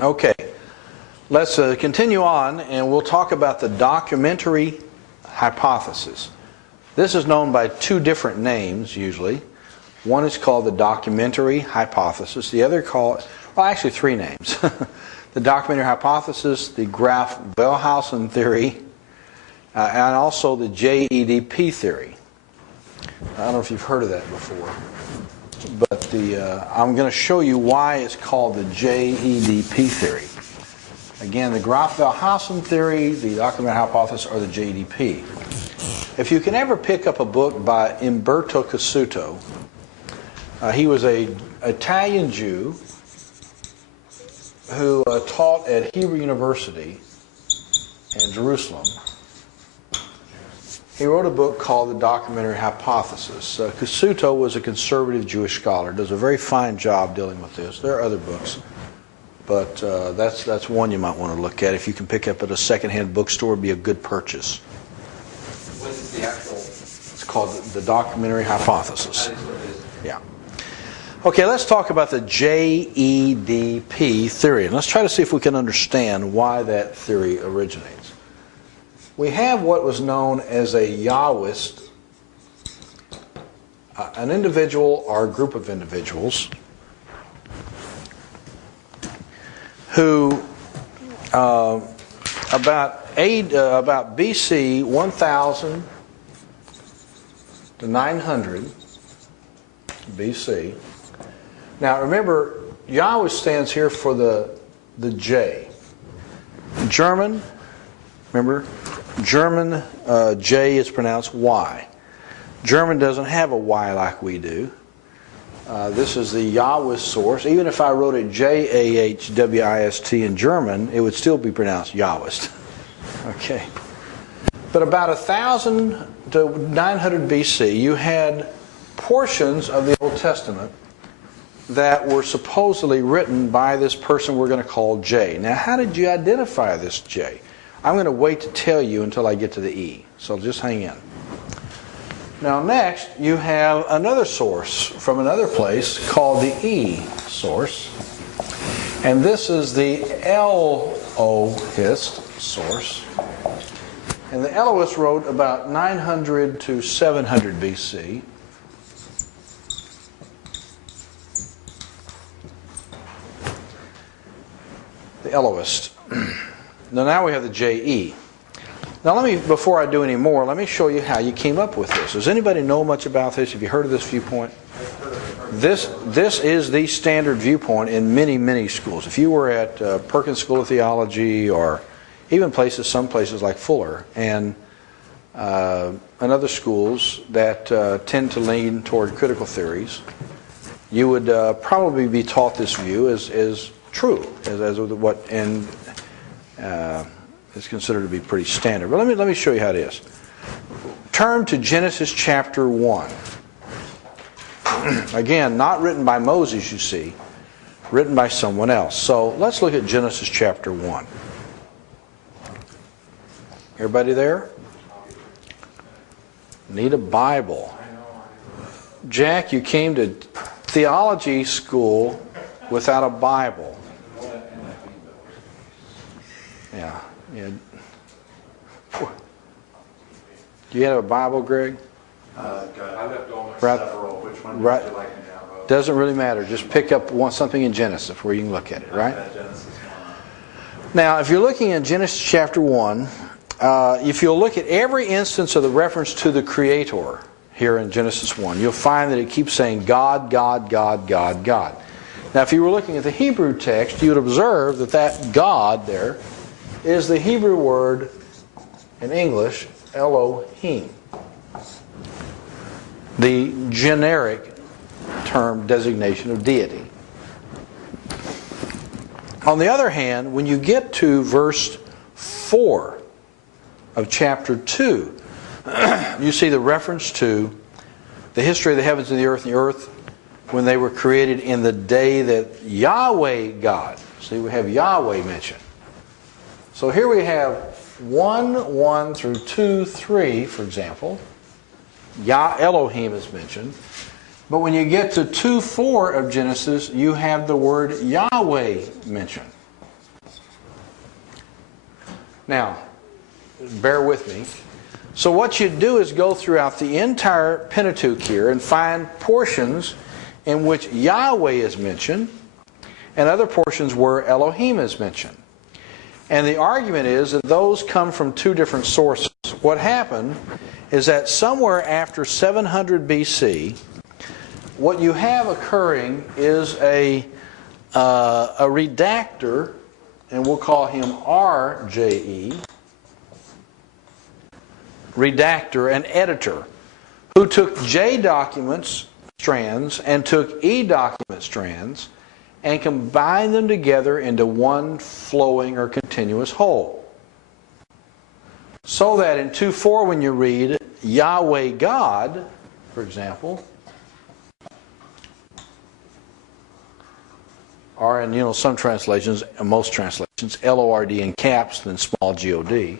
Okay, let's continue on, and we'll talk about the documentary hypothesis. This is known by two different names, usually. One is called the documentary hypothesis. The other called, well, actually three names. The documentary hypothesis, the Graf-Wellhausen theory, and also the JEDP theory. I don't know if you've heard of that before, but I'm going to show you why it's called the JEDP theory. Again, the Graf-Wellhausen theory, the documentary hypothesis, or the JEDP. If you can ever pick up a book by Umberto Cassuto, he was an Italian Jew who taught at Hebrew University in Jerusalem. He wrote a book called The Documentary Hypothesis. Cassuto was a conservative Jewish scholar. Does a very fine job dealing with this. There are other books, but that's one you might want to look at. If you can pick up at a secondhand bookstore, it'd be a good purchase. What is the actual? It's called The Documentary Hypothesis. Yeah. Okay, let's talk about the JEDP theory, and let's try to see if we can understand why that theory originates. We have what was known as a Yahwist, an individual or a group of individuals who about BC 1000 to 900 BC. Now remember, Yahweh stands here for the J. German, remember, German J is pronounced Y. German doesn't have a Y like we do. This is the Yahwist source. Even if I wrote it Jahwist in German, it would still be pronounced Yahwist. Okay. But about 1000 to 900 BC, you had portions of the Old Testament that were supposedly written by this person we're going to call J. Now, how did you identify this J? I'm going to wait to tell you until I get to the E, so just hang in. Now, next, you have another source from another place called the E source, and this is the Elohist source. And the Elohist wrote about 900 to 700 BC. The Elohist. Now we have the JE. Now before I do any more, let me show you how you came up with this. Does anybody know much about this? Have you heard of this viewpoint? This is the standard viewpoint in many, many schools. If you were at Perkins School of Theology, or even some places like Fuller, and other schools that tend to lean toward critical theories, you would probably be taught this view as true, as what is considered to be pretty standard. But let me show you how it is. Turn to Genesis chapter 1. Again, not written by Moses, you see, written by someone else. So let's look at Genesis chapter 1. Everybody there? Need a Bible. Jack, you came to theology school without a Bible. Yeah. Do you have a Bible, Greg? I left on Right. several. Which one Right. would you like me to have? Doesn't really matter. Just pick up something in Genesis where you can look at it, right? Genesis 1. Now, if you're looking at Genesis chapter 1, if you'll look at every instance of the reference to the Creator here in Genesis 1, you'll find that it keeps saying God, God, God, God, God. Now, if you were looking at the Hebrew text, you would observe that God there is the Hebrew word in English, Elohim. The generic term designation of deity. On the other hand, when you get to verse 4 of chapter 2, you see the reference to the history of the heavens and the earth when they were created in the day that Yahweh God. See, we have Yahweh mentioned. So here we have 1 through 2, 3, for example. Elohim is mentioned. But when you get to 2:4 of Genesis, you have the word Yahweh mentioned. Now, bear with me. So what you do is go throughout the entire Pentateuch here and find portions in which Yahweh is mentioned and other portions where Elohim is mentioned. And the argument is that those come from two different sources. What happened is that somewhere after 700 BC, what you have occurring is a redactor, and we'll call him RJE, redactor, an editor, who took J document strands and took E document strands and combined them together into one flowing or continuous whole. So that in 2:4 when you read Yahweh God, for example, or in some translations, most translations, L-O-R-D in caps and small G-O-D,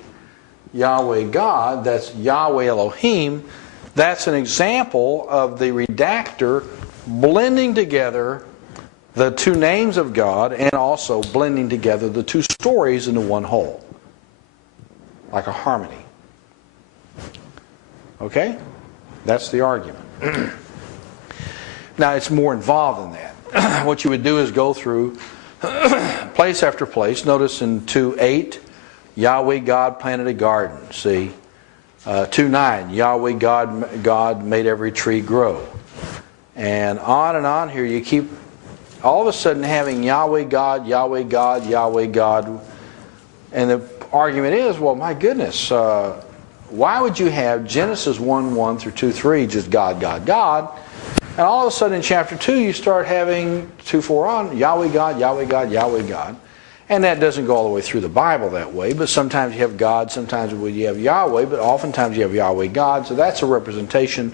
Yahweh God, that's Yahweh Elohim, that's an example of the redactor blending together the two names of God and also blending together the two stories into one whole, like a harmony. Okay? That's the argument. Now, it's more involved than that. What you would do is go through place after place. Notice in 2:8, Yahweh God planted a garden. See? 2:9, Yahweh God made every tree grow. And on here, you keep all of a sudden having Yahweh God, Yahweh God, Yahweh God. And the argument is, well, my goodness, why would you have Genesis 1:1 through 2:3 just God, God, God? And all of a sudden in chapter 2 you start having 2:4 on Yahweh God, Yahweh God, Yahweh God. And that doesn't go all the way through the Bible that way, but sometimes you have God, sometimes you have Yahweh, but oftentimes you have Yahweh God. So that's a representation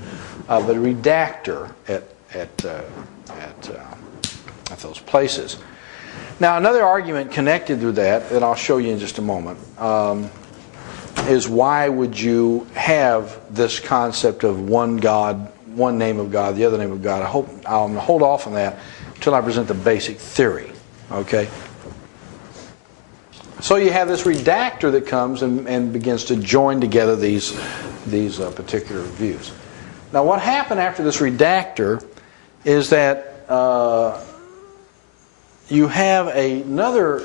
of a redactor at those places. Now another argument connected to that I'll show you in just a moment is why would you have this concept of one God, one name of God, the other name of God. I'll hold off on that until I present the basic theory. Okay? So you have this redactor that comes and begins to join together these particular views. Now what happened after this redactor is that you have another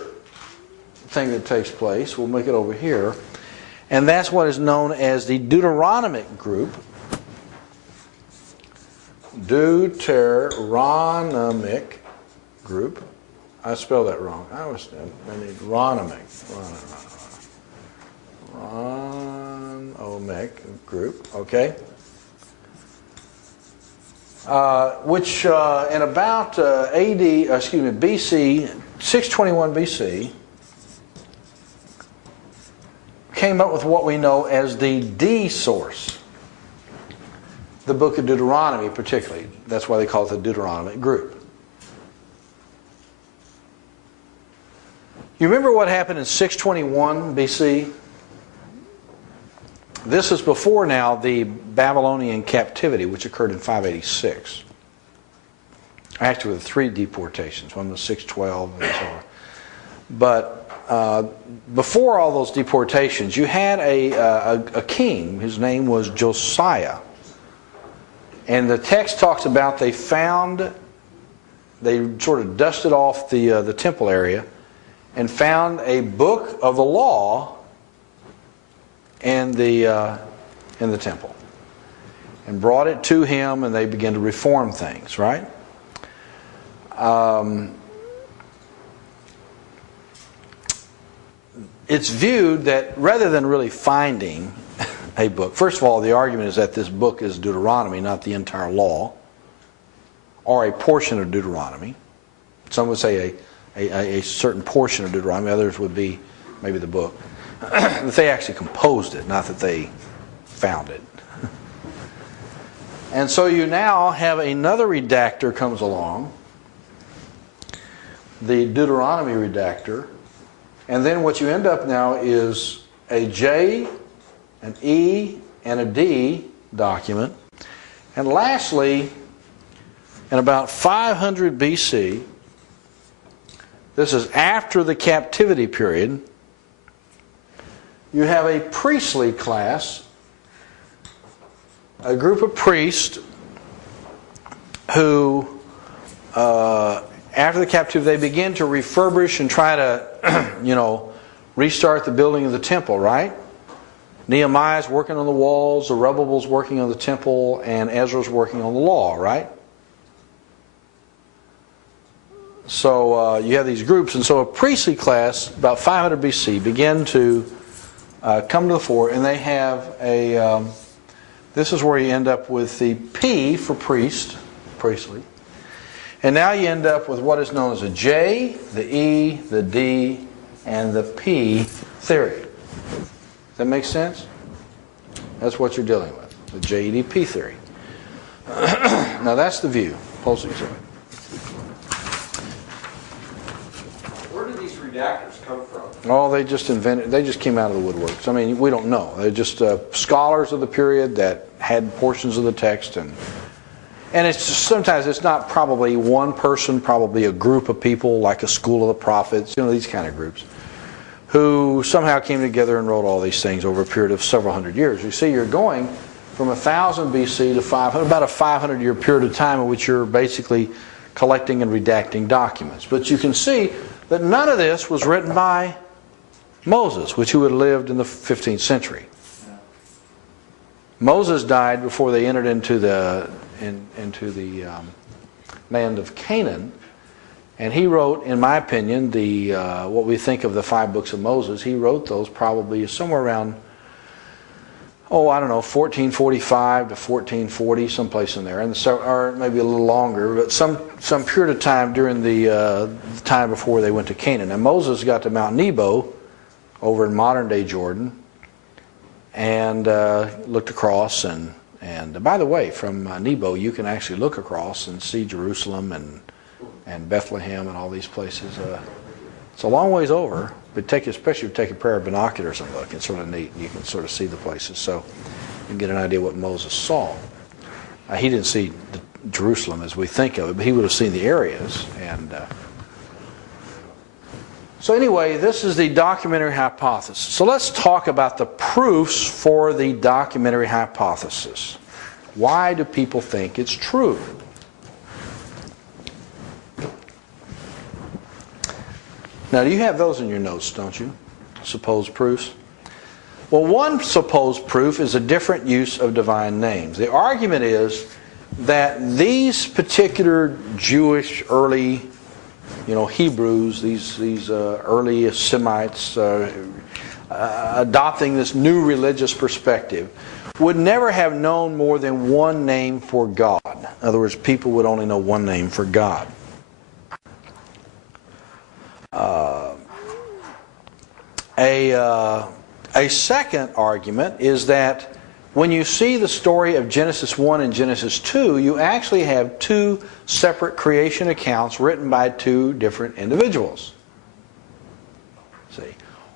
thing that takes place. We'll make it over here. And that's what is known as the Deuteronomic group. Deuteronomic group. I spelled that wrong. I need Deuteronomic group. Okay. Which in about BC, 621 BC, came up with what we know as the D source. The book of Deuteronomy particularly. That's why they call it the Deuteronomic group. You remember what happened in 621 BC? This is before now the Babylonian captivity, which occurred in 586. Actually, with 3 deportations. One was 612 and so on. But before all those deportations, you had a king. His name was Josiah. And the text talks about they sort of dusted off the temple area and found a book of the law in the temple, and brought it to him, and they began to reform things. Right? It's viewed that rather than really finding a book, first of all, the argument is that this book is Deuteronomy, not the entire law, or a portion of Deuteronomy. Some would say a certain portion of Deuteronomy. Others would be maybe the book. That they actually composed it, not that they found it. And so you now have another redactor comes along, the Deuteronomy redactor, and then what you end up now is a J, an E, and a D document. And lastly, in about 500 BC, this is after the captivity period, you have a priestly class, a group of priests who, after the captivity, they begin to refurbish and try to, restart the building of the temple, right? Nehemiah's working on the walls, Zerubbabel's working on the temple, and Ezra's working on the law, right? So you have these groups, and so a priestly class, about 500 BC, begin to come to the fore, and they have a, this is where you end up with the P for priest, priestly. And now you end up with what is known as a J, the E, the D, and the P theory. Does that make sense? That's what you're dealing with, the JEDP theory. Now that's the view. Where did these redactors come from? Oh, they just came out of the woodworks. I mean, we don't know. They're just scholars of the period that had portions of the text, and it's just, sometimes it's not probably one person, probably a group of people, like a school of the prophets, these kind of groups, who somehow came together and wrote all these things over a period of several hundred years. You see, you're going from 1000 BC to 500, about a 500-year period of time in which you're basically collecting and redacting documents. But you can see that none of this was written by Moses, which who had lived in the 15th century. Moses died before they entered into the land of Canaan, and he wrote, in my opinion, the what we think of the 5 books of Moses. He wrote those probably somewhere around, 1445 to 1440, someplace in there, and so, or maybe a little longer, but some period of time during the time before they went to Canaan. And Moses got to Mount Nebo, over in modern-day Jordan, and looked across, and by the way, from Nebo you can actually look across and see Jerusalem and Bethlehem and all these places. It's a long ways over, but especially if you take a pair of binoculars and look, it's sort of neat. You can sort of see the places, so you can get an idea what Moses saw. He didn't see Jerusalem as we think of it, but he would have seen the areas. And so anyway, this is the documentary hypothesis. So let's talk about the proofs for the documentary hypothesis. Why do people think it's true? Now, you have those in your notes, don't you? Supposed proofs. Well, one supposed proof is a different use of divine names. The argument is that these particular Jewish early, Hebrews, these early Semites adopting this new religious perspective, would never have known more than one name for God. In other words, people would only know one name for God. A second argument is that when you see the story of Genesis 1 and Genesis 2, you actually have 2 separate creation accounts written by 2 different individuals. See?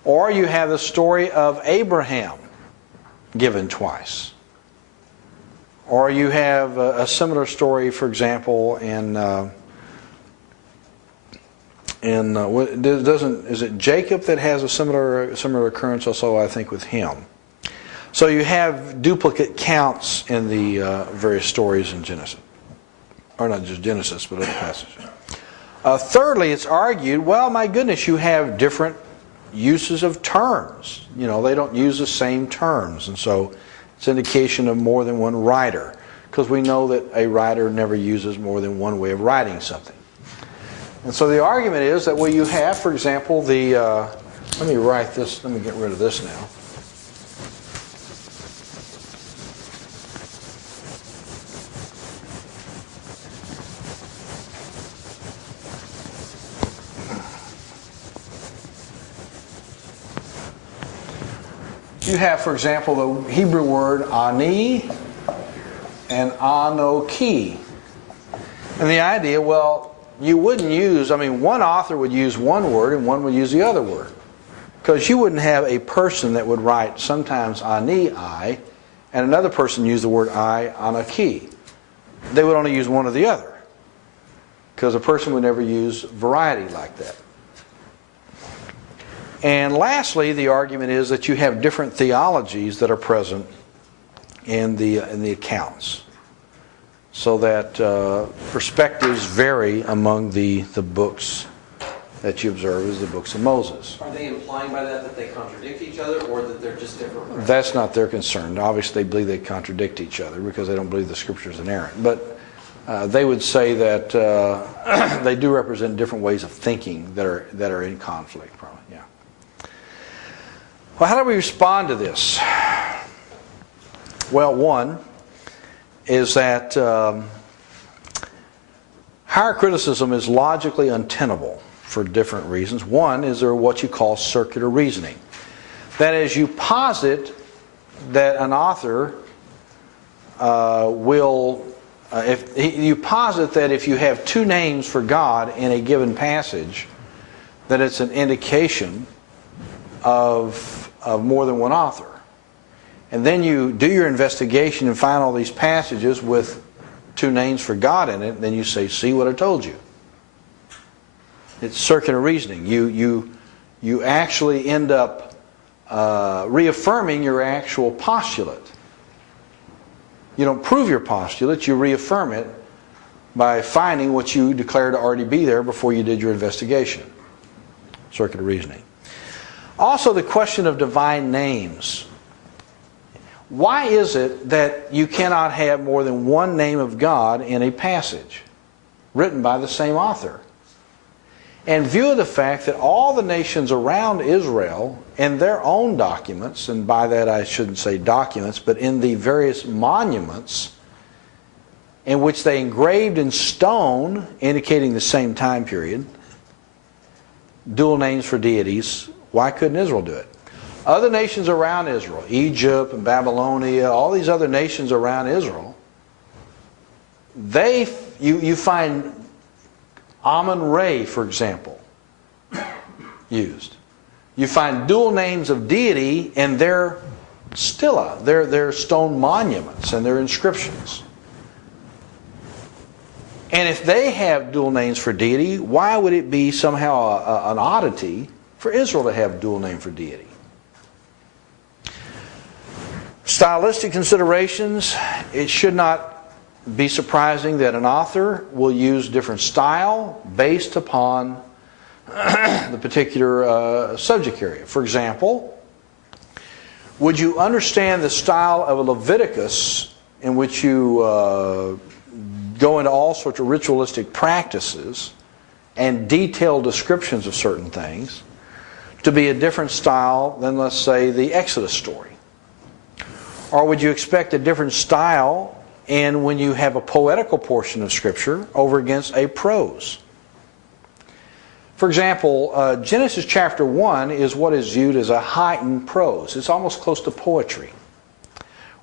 Or you have the story of Abraham given twice. Or you have a similar story, for example, is it Jacob that has a similar occurrence also, I think, with him? So you have duplicate counts in the various stories in Genesis. Or not just Genesis, but other passages. Thirdly, it's argued, well, my goodness, you have different uses of terms. They don't use the same terms. And so it's an indication of more than one writer. Because we know that a writer never uses more than one way of writing something. And so the argument is that you have, for example, let me write this, let me get rid of this now. You have, for example, the Hebrew word ani and anoki. And the idea, you wouldn't use, one author would use one word and one would use the other word. Because you wouldn't have a person that would write sometimes ani, I, and another person use the word I, anaki. They would only use one or the other. Because a person would never use variety like that. And lastly, the argument is that you have different theologies that are present in the accounts, so that perspectives vary among the books that you observe as the books of Moses. Are they implying by that they contradict each other, or that they're just different? That's not their concern. Obviously, they believe they contradict each other because they don't believe the Scripture is inerrant. But they would say that they do represent different ways of thinking that are in conflict. Probably, yeah. Well, how do we respond to this? Well, one is that higher criticism is logically untenable for different reasons. One is there what you call circular reasoning. That is, you posit that an author you posit that if you have two names for God in a given passage, that it's an indication of more than one author. And then you do your investigation and find all these passages with two names for God in it, and then you say, see what I told you. It's circular reasoning. You actually end up reaffirming your actual postulate. You don't prove your postulate, you reaffirm it by finding what you declared to already be there before you did your investigation. Circular reasoning. Also, the question of divine names. Why is it that you cannot have more than one name of God in a passage written by the same author? In view of the fact that all the nations around Israel, in their own documents, and by that I shouldn't say documents, but in the various monuments in which they engraved in stone, indicating the same time period, dual names for deities, why couldn't Israel do it? Other nations around Israel, Egypt and Babylonia, all these other nations around Israel, you find Amun-Re, for example, used. You find dual names of deity in their stela, their stone monuments and their inscriptions. And if they have dual names for deity, why would it be somehow an oddity for Israel to have dual name for deity? Stylistic considerations, it should not be surprising that an author will use different style based upon the particular subject area. For example, would you understand the style of a Leviticus in which you go into all sorts of ritualistic practices and detailed descriptions of certain things to be a different style than, let's say, the Exodus story? Or would you expect a different style and when you have a poetical portion of Scripture over against a prose? For example, Genesis chapter 1 is what is viewed as a heightened prose. It's almost close to poetry.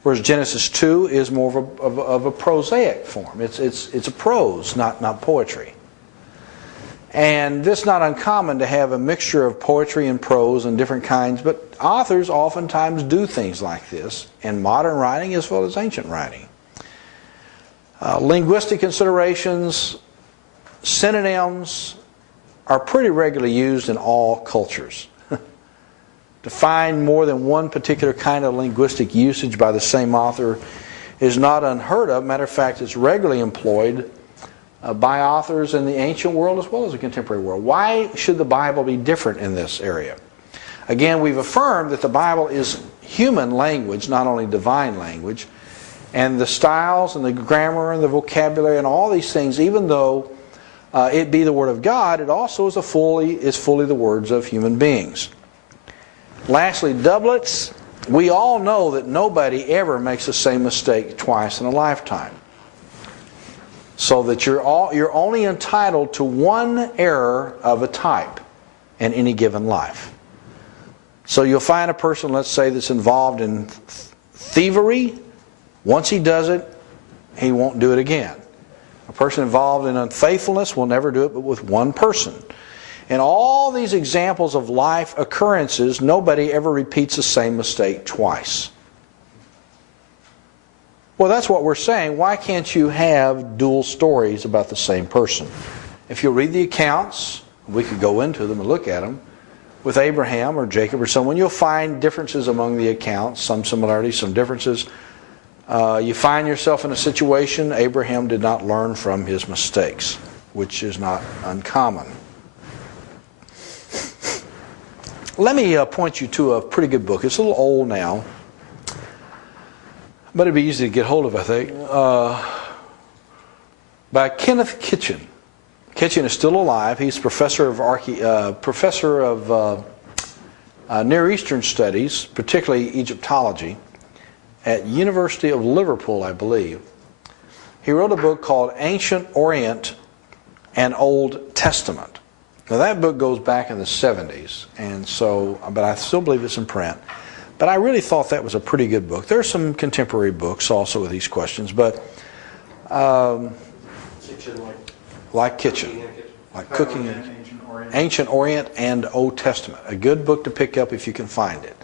Whereas Genesis 2 is more of a prosaic form. It's a prose, not poetry. And this is not uncommon to have a mixture of poetry and prose and different kinds, but authors oftentimes do things like this in modern writing as well as ancient writing. Linguistic considerations, synonyms are pretty regularly used in all cultures. To find more than one particular kind of linguistic usage by the same author is not unheard of. Matter of fact, it's regularly employed by authors in the ancient world as well as the contemporary world. Why should the Bible be different in this area? Again, we've affirmed that the Bible is human language, not only divine language. And the styles and the grammar and the vocabulary and all these things, even though it be the Word of God, it also is fully the words of human beings. Lastly, doublets. We all know that nobody ever makes the same mistake twice in a lifetime. So that you're only entitled to one error of a type in any given life. So you'll find a person, let's say, that's involved in thievery. Once he does it, he won't do it again. A person involved in unfaithfulness will never do it but with one person. In all these examples of life occurrences, nobody ever repeats the same mistake twice. Well, that's what we're saying. Why can't you have dual stories about the same person? If you'll read the accounts, we could go into them and look at them, with Abraham or Jacob or someone, you'll find differences among the accounts, some similarities, some differences. You find yourself in a situation, Abraham did not learn from his mistakes, which is not uncommon. Let me point you to a pretty good book. It's a little old now, but it'd be easy to get hold of, I think, by Kenneth Kitchen. Kitchen is still alive. He's professor of Near Eastern Studies, particularly Egyptology, at University of Liverpool, I believe. He wrote a book called Ancient Orient and Old Testament. Now that book goes back in the 70s, and so, but I still believe it's in print. But I really thought that was a pretty good book. There are some contemporary books also with these questions, but like Kitchen, like cooking and Ancient Orient and Old Testament. A good book to pick up if you can find it.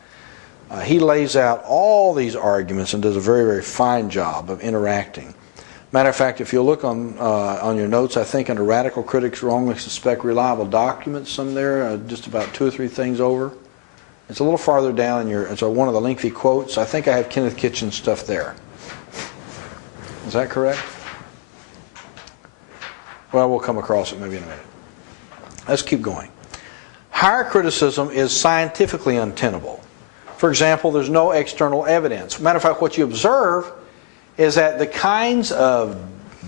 He lays out all these arguments and does a very, very fine job of interacting. Matter of fact, if you look on your notes, I think under Radical Critics Wrongly Suspect Reliable Documents, some there, just about 2 or 3 things over. It's a little farther down in it's one of the lengthy quotes. I think I have Kenneth Kitchen's stuff there. Is that correct? Well, we'll come across it maybe in a minute. Let's keep going. Higher criticism is scientifically untenable. For example, there's no external evidence. Matter of fact, what you observe is that the kinds of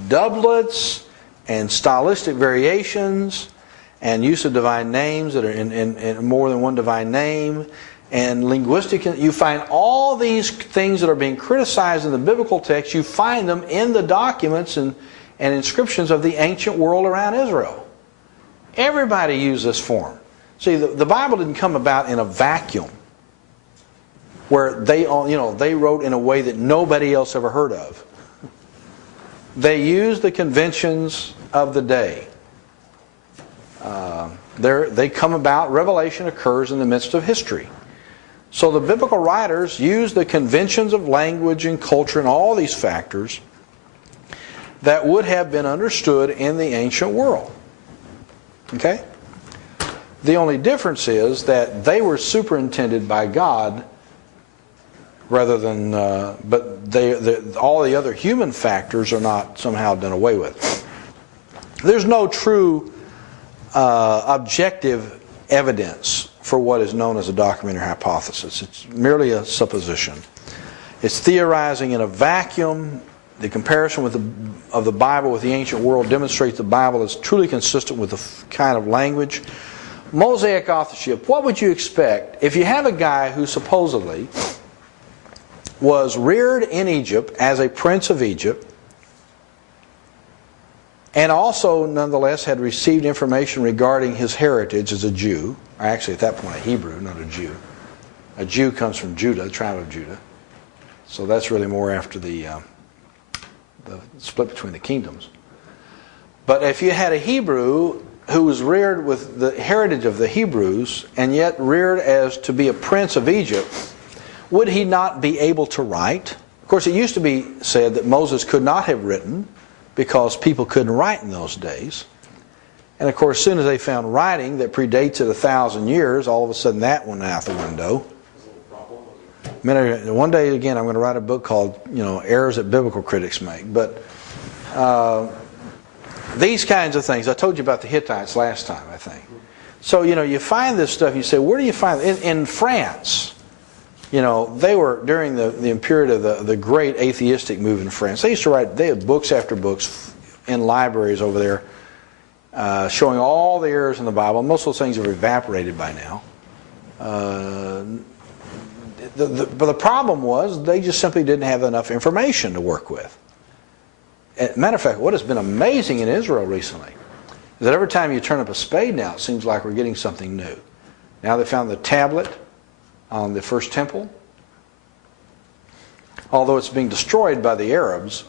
doublets and stylistic variations and use of divine names that are in more than one divine name and linguistic, you find all these things that are being criticized in the biblical text, you find them in the documents and inscriptions of the ancient world around Israel. Everybody used this form. See, the Bible didn't come about in a vacuum where they wrote in a way that nobody else ever heard of. They used the conventions of the day. They come about, revelation occurs in the midst of history. So the biblical writers use the conventions of language and culture and all these factors that would have been understood in the ancient world. Okay? The only difference is that they were superintended by God rather than, but all the other human factors are not somehow done away with. There's no true objective evidence for what is known as a documentary hypothesis. It's merely a supposition. It's theorizing in a vacuum. The comparison of the Bible with the ancient world demonstrates the Bible is truly consistent with the kind of language. Mosaic authorship. What would you expect if you have a guy who supposedly was reared in Egypt as a prince of Egypt and also nonetheless had received information regarding his heritage as a Jew, or actually at that point a Hebrew, not a Jew. A Jew comes from Judah, the tribe of Judah. So that's really more after the split between the kingdoms. But if you had a Hebrew who was reared with the heritage of the Hebrews and yet reared as to be a prince of Egypt, would he not be able to write? Of course, it used to be said that Moses could not have written because people couldn't write in those days. And of course, as soon as they found writing that predates it 1,000 years, all of a sudden that went out the window. One day again, I'm going to write a book called, Errors that Biblical Critics Make. But these kinds of things, I told you about the Hittites last time, I think. So, you find this stuff, you say, where do you find it? In France, they were, during the period of the great atheistic move in France, they used to write, they had books after books in libraries over there showing all the errors in the Bible. Most of those things have evaporated by now. But the problem was they just simply didn't have enough information to work with. As a matter of fact, what has been amazing in Israel recently is that every time you turn up a spade now, it seems like we're getting something new. Now they found the tablet on the first temple. Although it's being destroyed by the Arabs,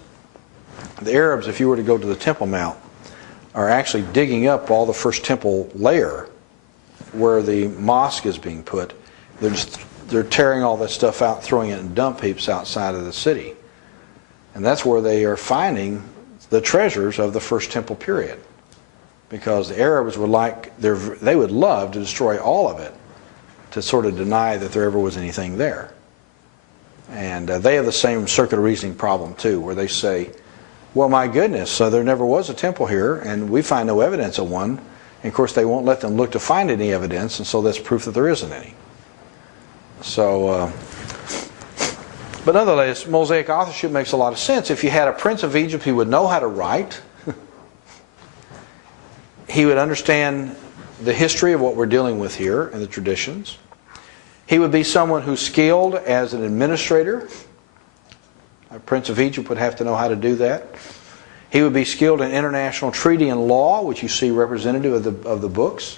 if you were to go to the Temple Mount, are actually digging up all the first temple layer where the mosque is being put. They're tearing all that stuff out, throwing it in dump heaps outside of the city. And that's where they are finding the treasures of the first temple period. Because the Arabs would they would love to destroy all of it to sort of deny that there ever was anything there. And they have the same circular reasoning problem too, where they say, well, my goodness, so there never was a temple here, and we find no evidence of one. And of course, they won't let them look to find any evidence, and so that's proof that there isn't any. So, but nonetheless, Mosaic authorship makes a lot of sense. If you had a prince of Egypt, he would know how to write. He would understand the history of what we're dealing with here and the traditions. He would be someone who's skilled as an administrator. A prince of Egypt would have to know how to do that. He would be skilled in international treaty and law, which you see representative of the books.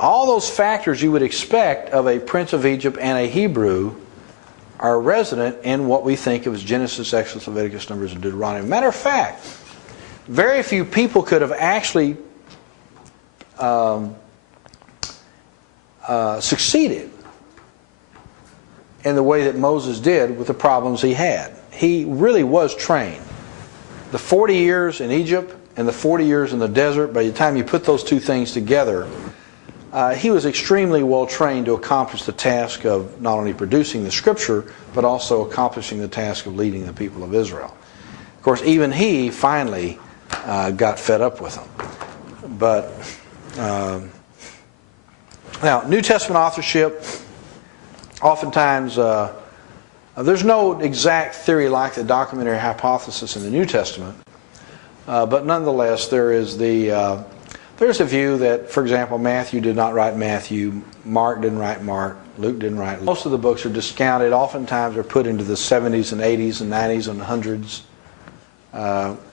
All those factors you would expect of a prince of Egypt and a Hebrew are resident in what we think of as Genesis, Exodus, Leviticus, Numbers, and Deuteronomy. Matter of fact, very few people could have actually succeeded in the way that Moses did with the problems he had. He really was trained. The 40 years in Egypt and the 40 years in the desert, by the time you put those two things together, he was extremely well trained to accomplish the task of not only producing the Scripture, but also accomplishing the task of leading the people of Israel. Of course, even he finally got fed up with them. But now, New Testament authorship, oftentimes there's no exact theory like the documentary hypothesis in the New Testament, but nonetheless there's a view that, for example, Matthew did not write Matthew, Mark didn't write Mark, Luke didn't write Luke. Most of the books are discounted. Oftentimes are put into the 70s and 80s and 90s and 100s.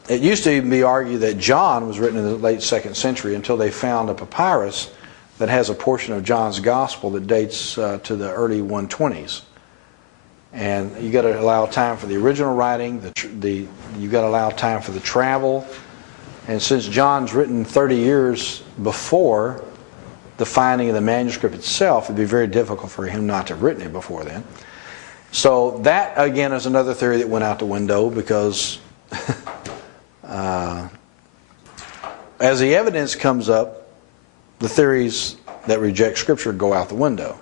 It used to even be argued that John was written in the late 2nd century until they found a papyrus that has a portion of John's Gospel that dates to the early 120s. And you got to allow time for the original writing. You got to allow time for the travel. And since John's written 30 years before the finding of the manuscript itself, it'd be very difficult for him not to have written it before then. So that again is another theory that went out the window because as the evidence comes up, the theories that reject Scripture go out the window.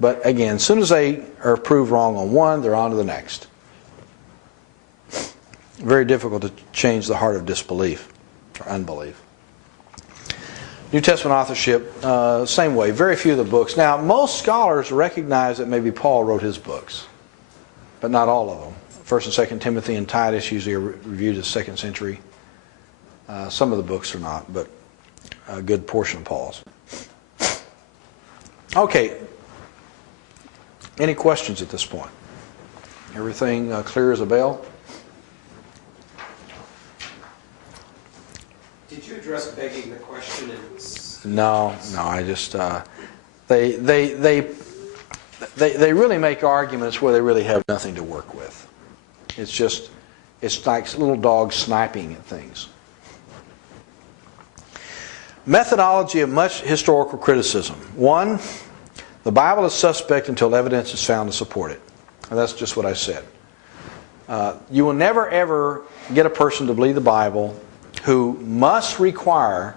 But again, as soon as they are proved wrong on one, they're on to the next. Very difficult to change the heart of disbelief or unbelief. New Testament authorship, same way. Very few of the books. Now, most scholars recognize that maybe Paul wrote his books, but not all of them. 1st and 2nd Timothy and Titus usually are reviewed as 2nd century. Some of the books are not, but a good portion of Paul's. Okay. Any questions at this point? Everything clear as a bell? Did you address begging the question? No. I just they really make arguments where they really have nothing to work with. It's like little dogs sniping at things. Methodology of much historical criticism. 1, the Bible is suspect until evidence is found to support it. And that's just what I said. You will never ever get a person to believe the Bible who must require,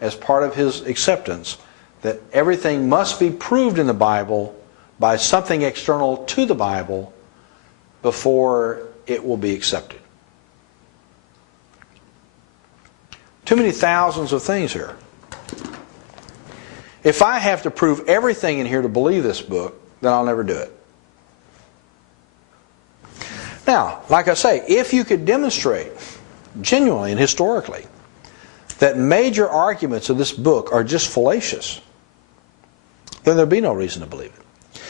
as part of his acceptance, that everything must be proved in the Bible by something external to the Bible before it will be accepted. Too many thousands of things here. If I have to prove everything in here to believe this book, then I'll never do it. Now, like I say, if you could demonstrate genuinely and historically that major arguments of this book are just fallacious, then there'd be no reason to believe it.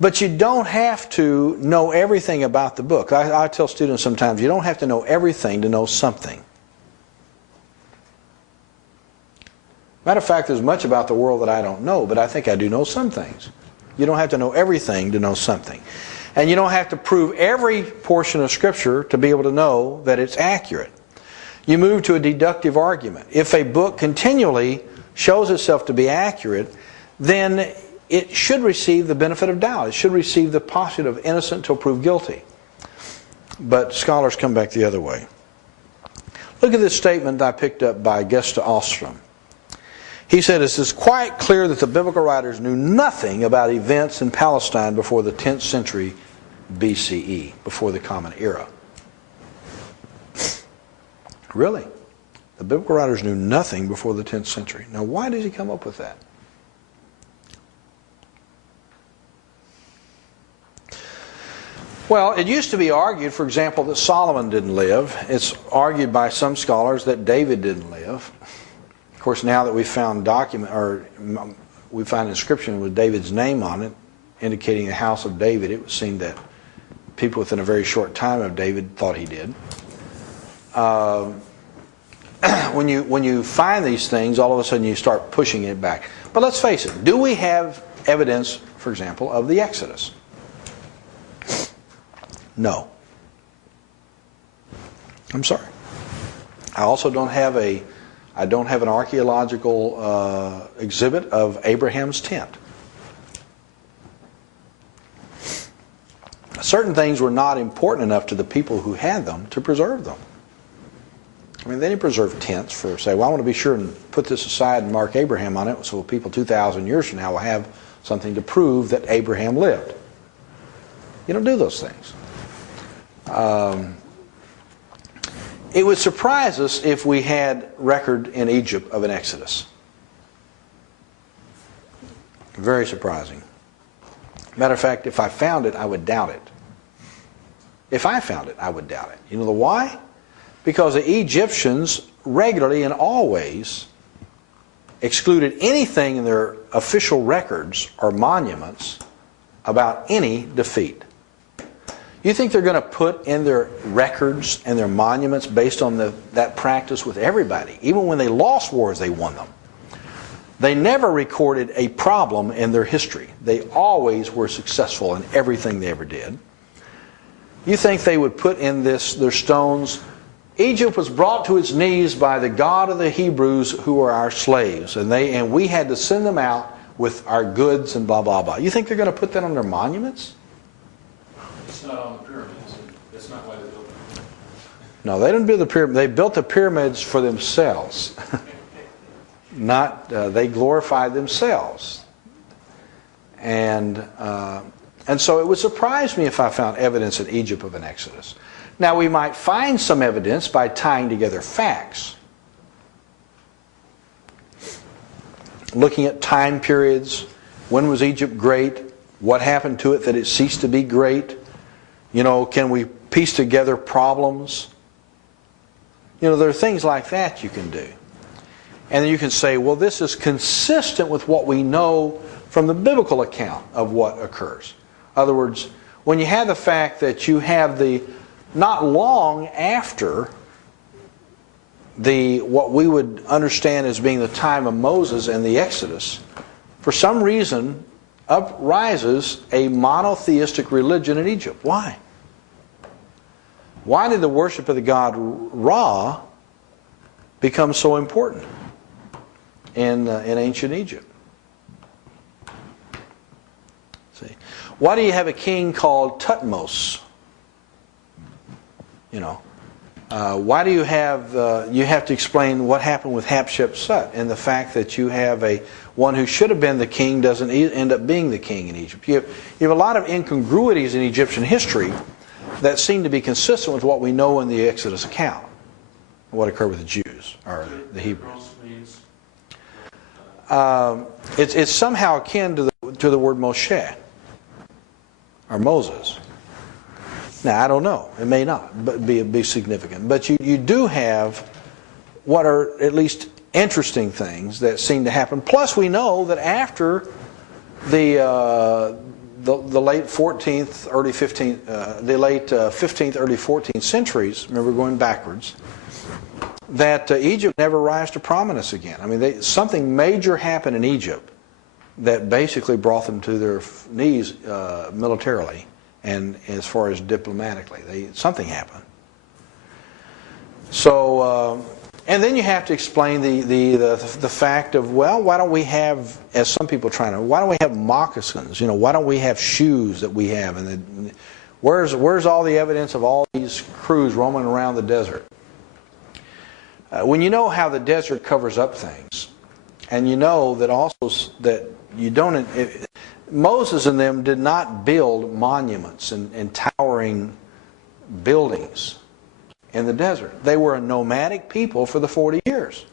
But you don't have to know everything about the book. I tell students sometimes, you don't have to know everything to know something. Matter of fact, there's much about the world that I don't know, but I think I do know some things. You don't have to know everything to know something. And you don't have to prove every portion of Scripture to be able to know that it's accurate. You move to a deductive argument. If a book continually shows itself to be accurate, then it should receive the benefit of doubt. It should receive the postulate of innocent till proved guilty. But scholars come back the other way. Look at this statement that I picked up by Gesta Ostrom. He said, it is quite clear that the biblical writers knew nothing about events in Palestine before the 10th century BCE, before the Common Era. Really? The biblical writers knew nothing before the 10th century. Now, why did he come up with that? Well, it used to be argued, for example, that Solomon didn't live. It's argued by some scholars that David didn't live. Of course, now that we find inscription with David's name on it, indicating the house of David, it would seem that people within a very short time of David thought he did. When you find these things, all of a sudden you start pushing it back. But let's face it, do we have evidence, for example, of the Exodus? No. I'm sorry. I also don't have an archaeological exhibit of Abraham's tent. Certain things were not important enough to the people who had them to preserve them. I mean, they didn't preserve tents for, say, well, I want to be sure and put this aside and mark Abraham on it so people 2,000 years from now will have something to prove that Abraham lived. You don't do those things. It would surprise us if we had record in Egypt of an Exodus. Very surprising. Matter of fact, if I found it, I would doubt it. If I found it, I would doubt it. You know the why? Because the Egyptians regularly and always excluded anything in their official records or monuments about any defeat. You think they're going to put in their records and their monuments based on that practice with everybody? Even when they lost wars, they won them. They never recorded a problem in their history. They always were successful in everything they ever did. You think they would put in their stones, Egypt was brought to its knees by the God of the Hebrews who were our slaves, and we had to send them out with our goods and blah, blah, blah. You think they're going to put that on their monuments? It's not on the pyramids. That's not why they built them. No, they didn't build the pyramids. They built the pyramids for themselves. They glorified themselves. And so it would surprise me if I found evidence in Egypt of an Exodus. Now, we might find some evidence by tying together facts. Looking at time periods. When was Egypt great? What happened to it that it ceased to be great? You know, can we piece together problems? You know, there are things like that you can do. And then you can say, well, this is consistent with what we know from the biblical account of what occurs. In other words, when you have the fact that you have not long after what we would understand as being the time of Moses and the Exodus, for some reason uprises a monotheistic religion in Egypt. Why? Why did the worship of the god Ra become so important in ancient Egypt? See, why do you have a king called Thutmose? You know, why do you have to explain what happened with Hatshepsut and the fact that you have one who should have been the king doesn't end up being the king in Egypt? You have a lot of incongruities in Egyptian history that seem to be consistent with what we know in the Exodus account, what occurred with the Jews or the Hebrews. It's somehow akin to the word Moshe or Moses. Now, I don't know. It may not be significant. But you do have what are at least interesting things that seem to happen. Plus, we know that after the late 14th, early 15th, the late 15th, early 14th centuries, remember going backwards, that Egypt never rise to prominence again. I mean, something major happened in Egypt that basically brought them to their knees militarily. And as far as diplomatically, something happened. So, and then you have to explain the fact of, well, why don't we have, as some people why don't we have moccasins? You know, why don't we have shoes that we have? And where's all the evidence of all these crews roaming around the desert? When you know how the desert covers up things, And you know that also that you don't... Moses and them did not build monuments and towering buildings in the desert. They were a nomadic people for the 40 years.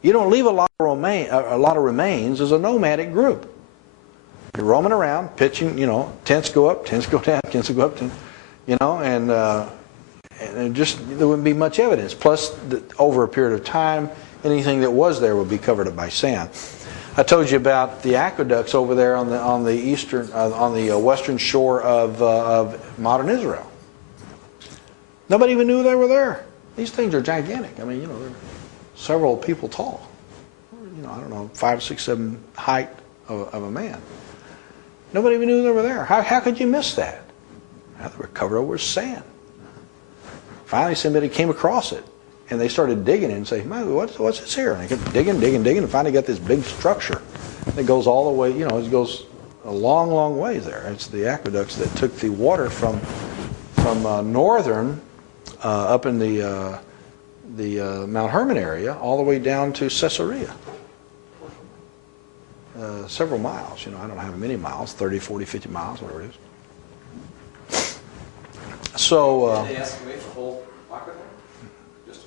You don't leave a lot of remains as a nomadic group. You're roaming around, pitching, tents go up, tents go down, tents go up, and just there wouldn't be much evidence. Plus, over a period of time, anything that was there would be covered up by sand. I told you about the aqueducts over there on the western shore of modern Israel. Nobody even knew they were there. These things are gigantic. I mean, they're several people tall. I don't know, 5, 6, 7 height of a man. Nobody even knew they were there. How could you miss that? They were covered over with sand. Finally, somebody came across it, and they started digging it and saying, "Man, what's this here?" And they kept digging, and finally got this big structure that goes all the way. It goes a long, long ways there. It's the aqueducts that took the water from northern up in the Mount Hermon area all the way down to Caesarea. Several miles. I don't know how many miles, 30, 40, 50 miles, whatever it is. So... Did they excavate the whole aqueduct? Just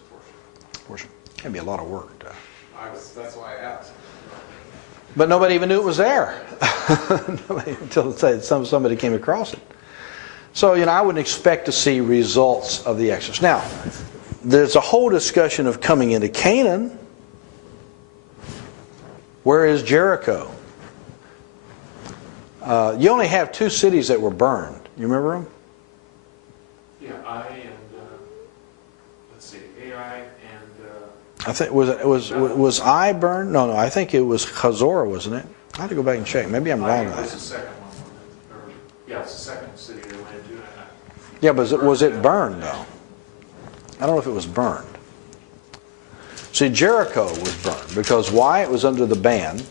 a portion? Can be a lot of work. That's why I asked. But nobody even knew it was there until somebody came across it. So, I wouldn't expect to see results of the Exodus. Now, there's a whole discussion of coming into Canaan. Where is Jericho? You only have 2 cities that were burned. You remember them? Yeah, Ai and let's see, Ai and I think was Ai burned? No, I think it was Hazor, wasn't it? I have to go back and check. Maybe I'm wrong on Ai was that. the second one. Yeah, it's the second city they went into. Yeah, but was it burned though? I don't know if it was burned. See, Jericho was burned because why? It was under the ban.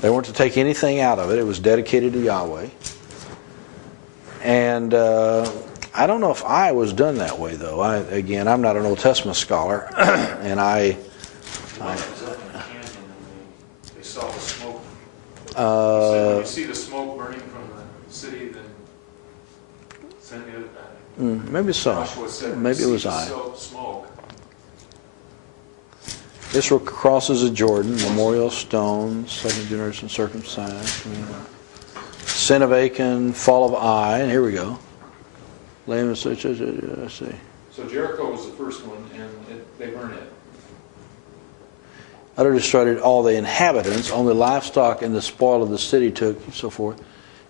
They weren't to take anything out of it. It was dedicated to Yahweh. And I don't know if Ai was done that way, though. I'm not an Old Testament scholar, and They saw the smoke. When you see the smoke burning from the city, then send me it back. maybe so. Joshua said, Maybe it was "See the Ai. smoke." Israel crosses the Jordan, memorial stones, second generation circumcised. Sin of Achan, fall of Ai, and here we go. Let's see. So Jericho was the first one, and they burned it. Utterly destroyed all the inhabitants, only livestock and the spoil of the city took, and so forth.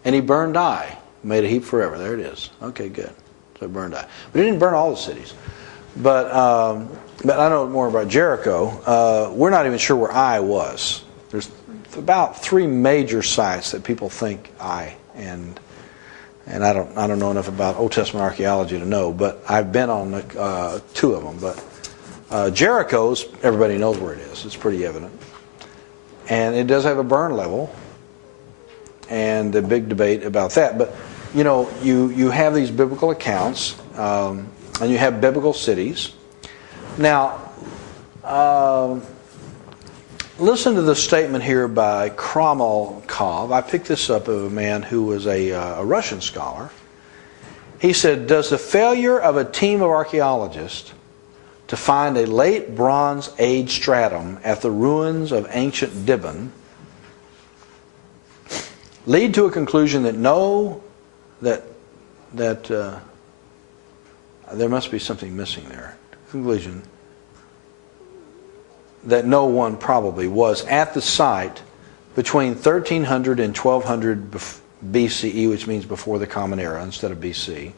And he burned Ai, made a heap forever. There it is. Okay, good. So it burned Ai. But he didn't burn all the cities. But I know more about Jericho. We're not even sure where Ai was. There's about 3 major sites that people think Ai, and I don't know enough about Old Testament archaeology to know, but I've been on 2 of them. But Jericho's, everybody knows where it is. It's pretty evident, and it does have a burn level, and a big debate about that. But you have these biblical accounts, and you have biblical cities. Now, listen to the statement here by Kromolkov. I picked this up of a man who was a Russian scholar. He said, "Does the failure of a team of archaeologists to find a late Bronze Age stratum at the ruins of ancient Dibon lead to a conclusion that there must be something missing there? Conclusion that no one probably was at the site between 1300 and 1200 BCE, which means before the Common Era instead of BC.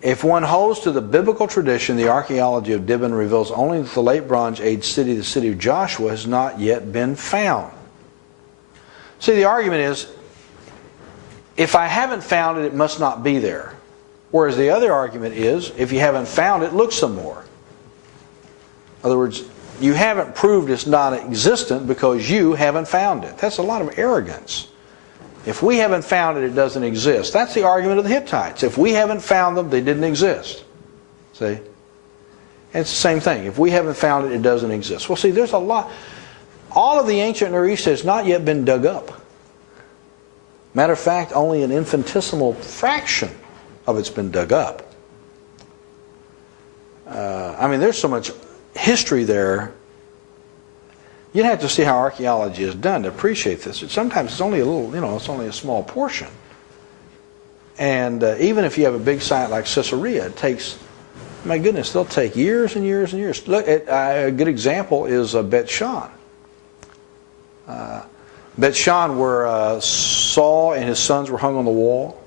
If one holds to the biblical tradition, the archaeology of Dibon reveals only that the late Bronze Age city, the city of Joshua, has not yet been found." See, the argument is, if I haven't found it, it must not be there. Whereas the other argument is, if you haven't found it, look some more. In other words, you haven't proved it's not existent because you haven't found it. That's a lot of arrogance. If we haven't found it, it doesn't exist. That's the argument of the Hittites. If we haven't found them, they didn't exist. See? And it's the same thing. If we haven't found it, it doesn't exist. Well, see, there's a lot. All of the ancient Near East has not yet been dug up. Matter of fact, only an infinitesimal fraction of it's been dug up. I mean, there's so much history there. You'd have to see how archaeology is done to appreciate this. Sometimes it's only a little, it's only a small portion. And even if you have a big site like Caesarea, it takes, my goodness, they'll take years and years and years. Look, a good example is Bet Shan. Bet Shan, where Saul and his sons were hung on the wall,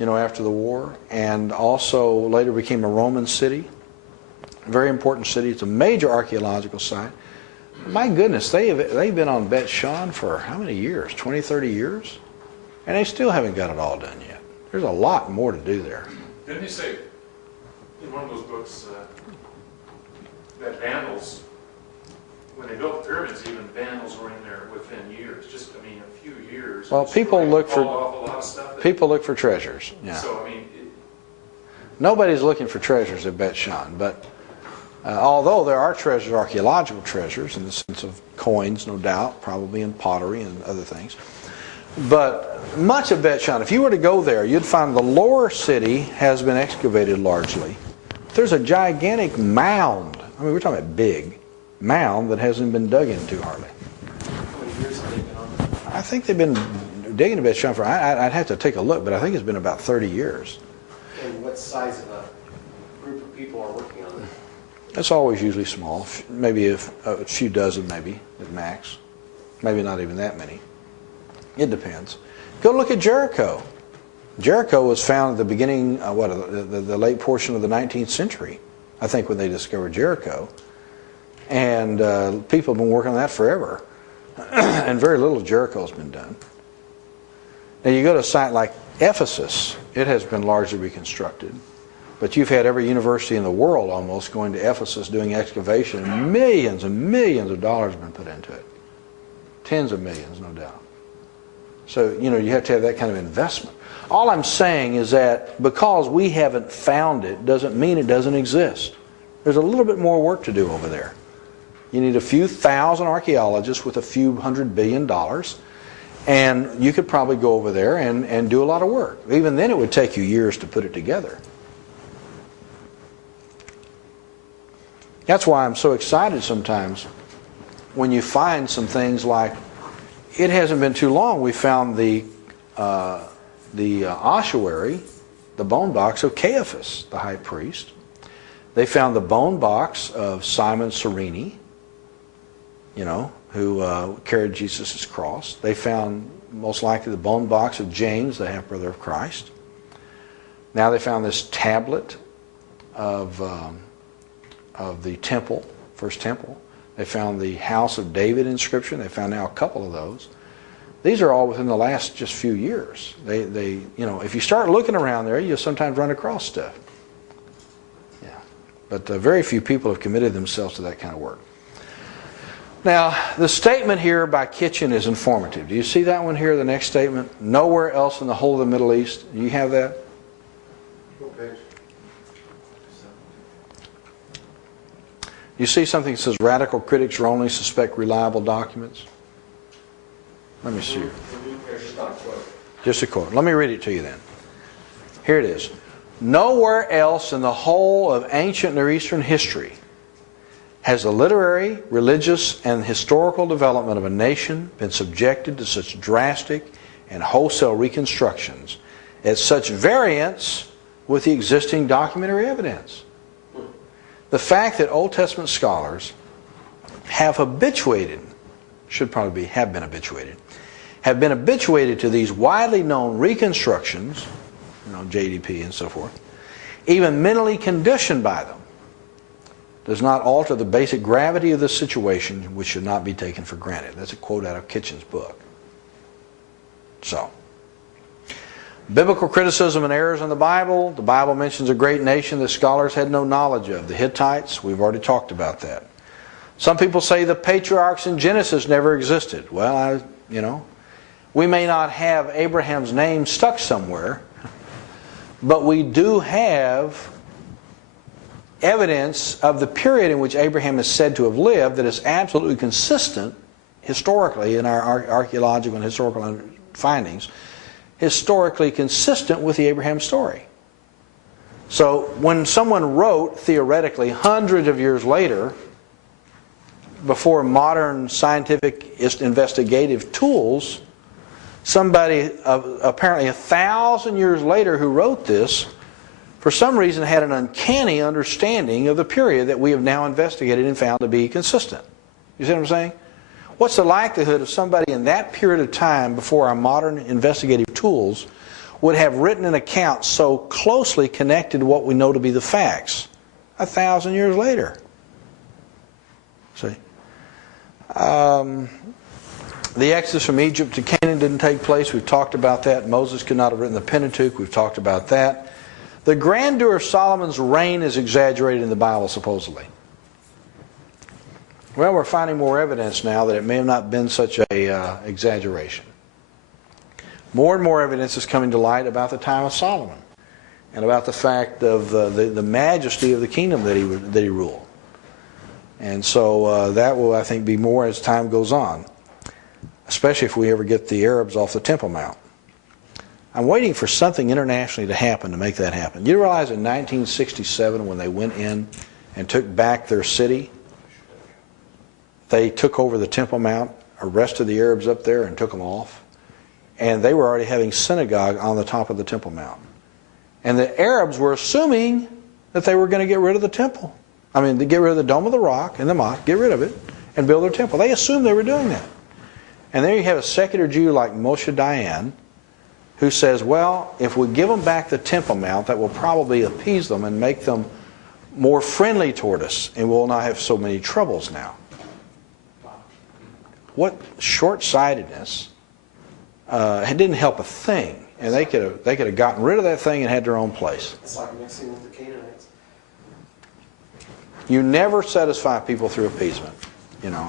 after the war, and also later became a Roman city. Very important city. It's a major archaeological site. My goodness, they've been on Bet Shan for how many years? 20, 30 years? And they still haven't got it all done yet. There's a lot more to do there. Didn't he say in one of those books that vandals, when they built the pyramids, even vandals were in there within years, just, a few years. Well, people look for treasures. Yeah. So, nobody's looking for treasures at Bet Shan, but although there are treasures, archaeological treasures, in the sense of coins, no doubt, probably in pottery and other things. But much of Bet Shan, if you were to go there, you'd find the lower city has been excavated largely. There's a gigantic mound. We're talking about big mound that hasn't been dug into hardly. How many years have they been on? I think they've been digging to Bet Shan for, I'd have to take a look, but I think it's been about 30 years. And what size of a group of people are working on it? It's always usually small, maybe a few dozen maybe at max. Maybe not even that many. It depends. Go look at Jericho. Jericho was found at the beginning, the late portion of the 19th century, I think, when they discovered Jericho. And people have been working on that forever. And very little of Jericho has been done. Now you go to a site like Ephesus, it has been largely reconstructed. But you've had every university in the world almost going to Ephesus doing excavation, and millions of dollars have been put into it. Tens of millions, no doubt. So, you have to have that kind of investment. All I'm saying is that because we haven't found it doesn't mean it doesn't exist. There's a little bit more work to do over there. You need a few thousand archaeologists with a few $100 billion, and you could probably go over there and do a lot of work. Even then it would take you years to put it together. That's why I'm so excited sometimes when you find some things like, it hasn't been too long, we found the ossuary, the bone box of Caiaphas, the high priest. They found the bone box of Simon Cyrene, who carried Jesus' cross. They found, most likely, the bone box of James, the half-brother of Christ. Now they found this tablet of the temple, first temple. They found the House of David inscription. They found now a couple of those. These are all within the last just few years. If you start looking around there, you'll sometimes run across stuff. Yeah, but very few people have committed themselves to that kind of work. Now, the statement here by Kitchen is informative. Do you see that one here, the next statement? Nowhere else in the whole of the Middle East. Do you have that? What page? You see something that says radical critics wrongly suspect reliable documents? Let me see. Just a quote. Let me read it to you then. Here it is. Nowhere else in the whole of ancient Near Eastern history has the literary, religious, and historical development of a nation been subjected to such drastic and wholesale reconstructions at such variance with the existing documentary evidence. The fact that Old Testament scholars have habituated, have been habituated to these widely known reconstructions, JDP and so forth, even mentally conditioned by them, does not alter the basic gravity of the situation, which should not be taken for granted. That's a quote out of Kitchen's book. So, biblical criticism and errors in the Bible. The Bible mentions a great nation that scholars had no knowledge of, the Hittites. We've already talked about that. Some people say the patriarchs in Genesis never existed. Well, we may not have Abraham's name stuck somewhere, but we do have evidence of the period in which Abraham is said to have lived that is absolutely consistent historically in our archaeological and historical findings, historically consistent with the Abraham story. So when someone wrote, theoretically, hundreds of years later, before modern scientific investigative tools, somebody apparently 1,000 years later who wrote this, for some reason had an uncanny understanding of the period that we have now investigated and found to be consistent. You see what I'm saying? What's the likelihood of somebody in that period of time before our modern investigative tools would have written an account so closely connected to what we know to be the facts 1,000 years later? See? The exodus from Egypt to Canaan didn't take place. We've talked about that. Moses could not have written the Pentateuch. We've talked about that. The grandeur of Solomon's reign is exaggerated in the Bible, supposedly. Well, we're finding more evidence now that it may have not been such a exaggeration. More and more evidence is coming to light about the time of Solomon and about the fact of the majesty of the kingdom that he ruled. And so that will, I think, be more as time goes on, especially if we ever get the Arabs off the Temple Mount. I'm waiting for something internationally to happen to make that happen. You realize in 1967 when they went in and took back their city, they took over the Temple Mount, arrested the Arabs up there and took them off. And they were already having synagogue on the top of the Temple Mount. And the Arabs were assuming that they were going to get rid of the temple. I mean, to get rid of the Dome of the Rock and the mosque, get rid of it, and build their temple. They assumed they were doing that. And there you have a secular Jew like Moshe Dayan who says, well, if we give them back the Temple Mount, that will probably appease them and make them more friendly toward us, and we'll not have so many troubles now. What short-sightedness. It didn't help a thing. And they could have gotten rid of that thing and had their own place. It's like mixing with the Canaanites. You never satisfy people through appeasement. You know,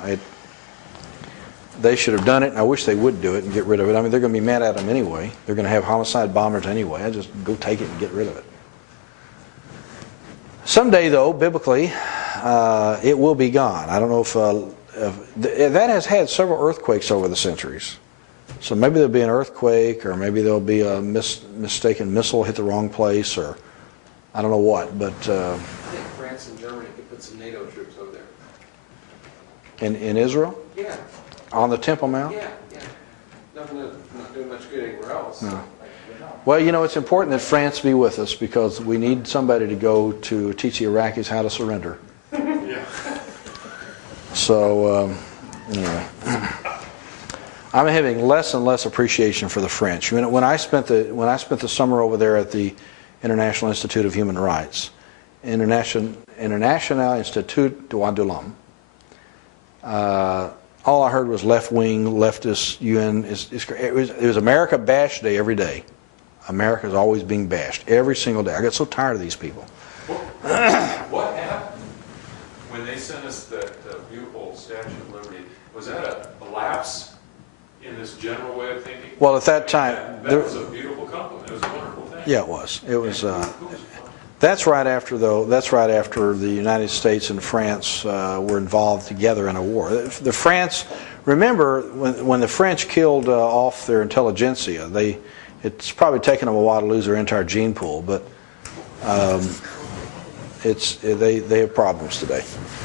they should have done it, and I wish they would do it and get rid of it. I mean, they're going to be mad at them anyway. They're going to have homicide bombers anyway. I just go take it and get rid of it. Someday, though, biblically, it will be gone. I don't know if that has had several earthquakes over the centuries. So maybe there'll be an earthquake, or maybe there'll be a mistaken missile hit the wrong place, or I don't know what. But I think France and Germany could put some NATO troops over there. In Israel? Yeah. On the Temple Mount? Yeah. Not doing much good anywhere else. No. Well, you know, it's important that France be with us because we need somebody to go to teach the Iraqis how to surrender. Yeah. So, anyway. I'm having less and less appreciation for the French. When I spent the summer over there at the International Institute of Human Rights, International Institut Droits de l'Homme, all I heard was left-wing, leftist, UN. It was America Bash Day every day. America is always being bashed every single day. I got so tired of these people. What happened when they sent us that beautiful Statue of Liberty? Was that a lapse in this general way of thinking? Well, at that time, that was a beautiful compliment. It was a wonderful thing. Yeah, it was. It was. That's right after the United States and France were involved together in a war. The France, remember when the French killed off their intelligentsia, it's probably taken them a while to lose their entire gene pool, but they have problems today.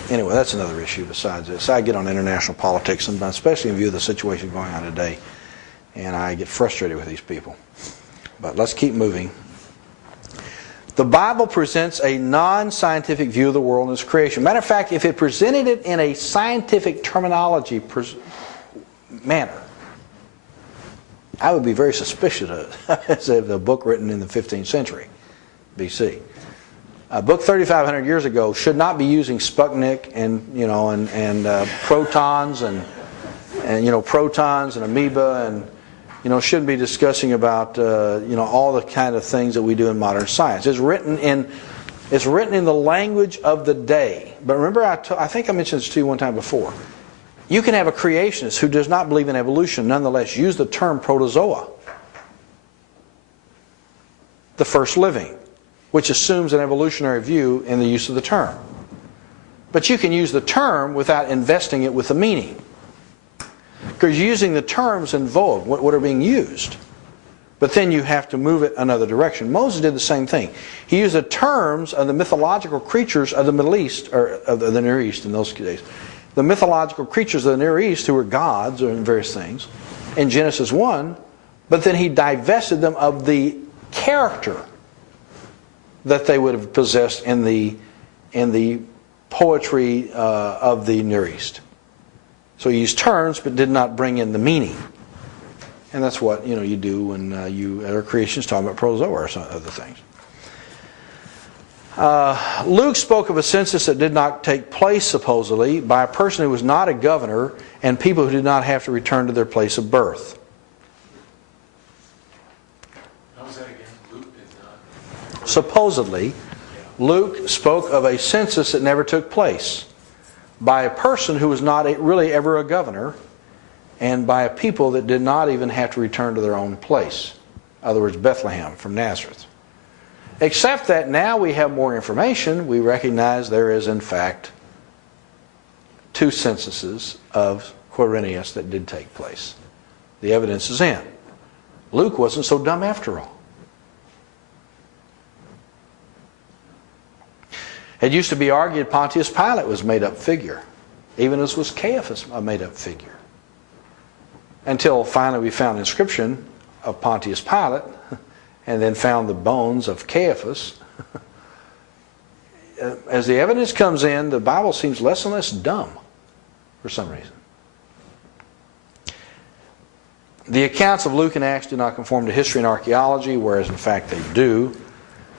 Anyway, that's another issue besides this. I get on international politics sometimes, especially in view of the situation going on today, and I get frustrated with these people. But let's keep moving. The Bible presents a non-scientific view of the world and its creation. Matter of fact, if it presented it in a scientific terminology manner, I would be very suspicious of a book written in the 15th century BC. A book 3,500 years ago should not be using Sputnik and protons and protons and amoeba and shouldn't be discussing about all the kind of things that we do in modern science. It's written in the language of the day. But remember, I think I mentioned this to you one time before. You can have a creationist who does not believe in evolution, nonetheless use the term protozoa, the first living. which assumes an evolutionary view in the use of the term. But you can use the term without investing it with the meaning. Because you're using the terms in vogue, what are being used. But then you have to move it another direction. Moses did the same thing. He used the terms of the mythological creatures of the Middle East, or of the Near East in those days. The mythological creatures of the Near East who were gods or various things in Genesis 1, but then he divested them of the character that they would have possessed in the poetry of the Near East. So he used terms but did not bring in the meaning. And that's what you do when you at our creations talking about prozoa or some other things. Luke spoke of a census that did not take place supposedly by a person who was not a governor and people who did not have to return to their place of birth. How was that again? Luke did not. Supposedly, Luke spoke of a census that never took place by a person who was not really ever a governor, and by a people that did not even have to return to their own place. In other words, Bethlehem from Nazareth. Except that now we have more information, we recognize there is in fact 2 censuses of Quirinius that did take place. The evidence is in. Luke wasn't so dumb after all. It used to be argued Pontius Pilate was a made-up figure, even as was Caiaphas a made-up figure. Until finally we found inscription of Pontius Pilate and then found the bones of Caiaphas. As the evidence comes in, the Bible seems less and less dumb for some reason. The accounts of Luke and Acts do not conform to history and archaeology, whereas in fact they do.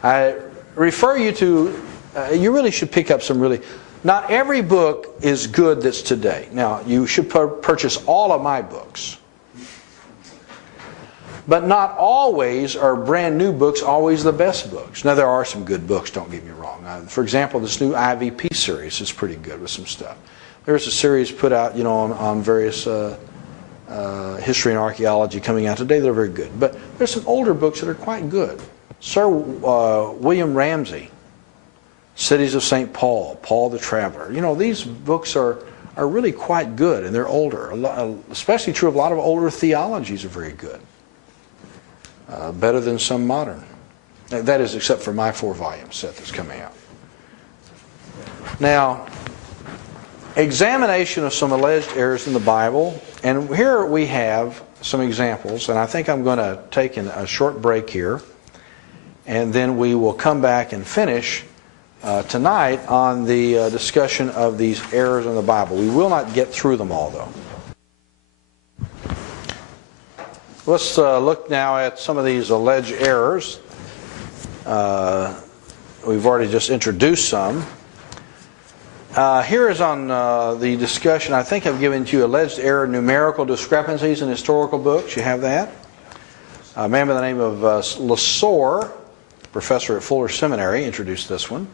I refer you to, you really should pick up some really... Not every book is good that's today. Now, you should purchase all of my books. But not always are brand new books always the best books. Now, there are some good books, don't get me wrong. For example, this new IVP series is pretty good with some stuff. There's a series put out, on various history and archaeology coming out today that are very good. But there's some older books that are quite good. Sir William Ramsay, Cities of St. Paul, Paul the Traveler. These books are really quite good, and they're older. Especially true of a lot of older theologies are very good. Better than some modern. That is, except for my 4-volume set that's coming out. Now, examination of some alleged errors in the Bible, and here we have some examples, and I think I'm going to take a short break here, and then we will come back and finish tonight on the discussion of these errors in the Bible. We will not get through them all, though. Let's look now at some of these alleged errors. We've already just introduced some. Here is on the discussion, I think I've given to you alleged error numerical discrepancies in historical books. You have that. A man by the name of Lesor, professor at Fuller Seminary, introduced this one.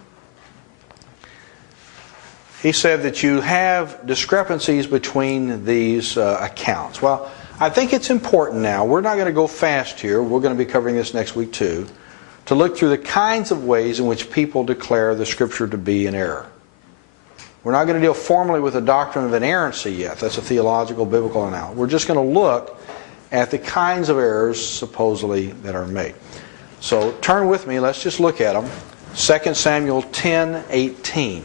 He said that you have discrepancies between these accounts. Well, I think it's important now, we're not going to go fast here, we're going to be covering this next week too, to look through the kinds of ways in which people declare the Scripture to be in error. We're not going to deal formally with the doctrine of inerrancy yet. That's a theological, biblical analysis. We're just going to look at the kinds of errors supposedly that are made. So turn with me, let's just look at them. 2 Samuel 10:18.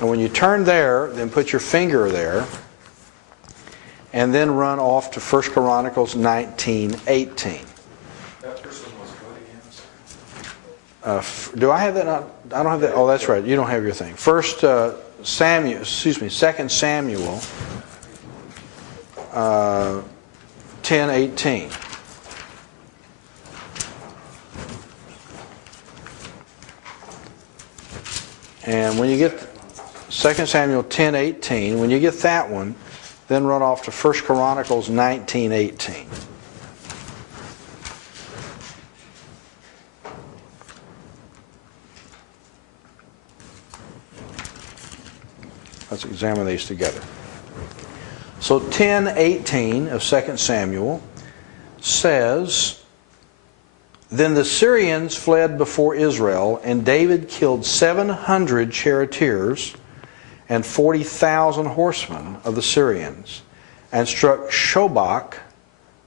And when you turn there, then put your finger there, and then run off to 1 Chronicles 19:18. That person was what again? Do I have that? I don't have that. Oh, that's right. You don't have your thing. 2 Samuel 10:18. And when you get 2 Samuel 10:18, when you get that one, then run off to 1 Chronicles 19:18. Let's examine these together. So 10:18 of 2 Samuel says, Then the Syrians fled before Israel, and David killed 700 charioteers and 40,000 horsemen of the Syrians, and struck Shobach,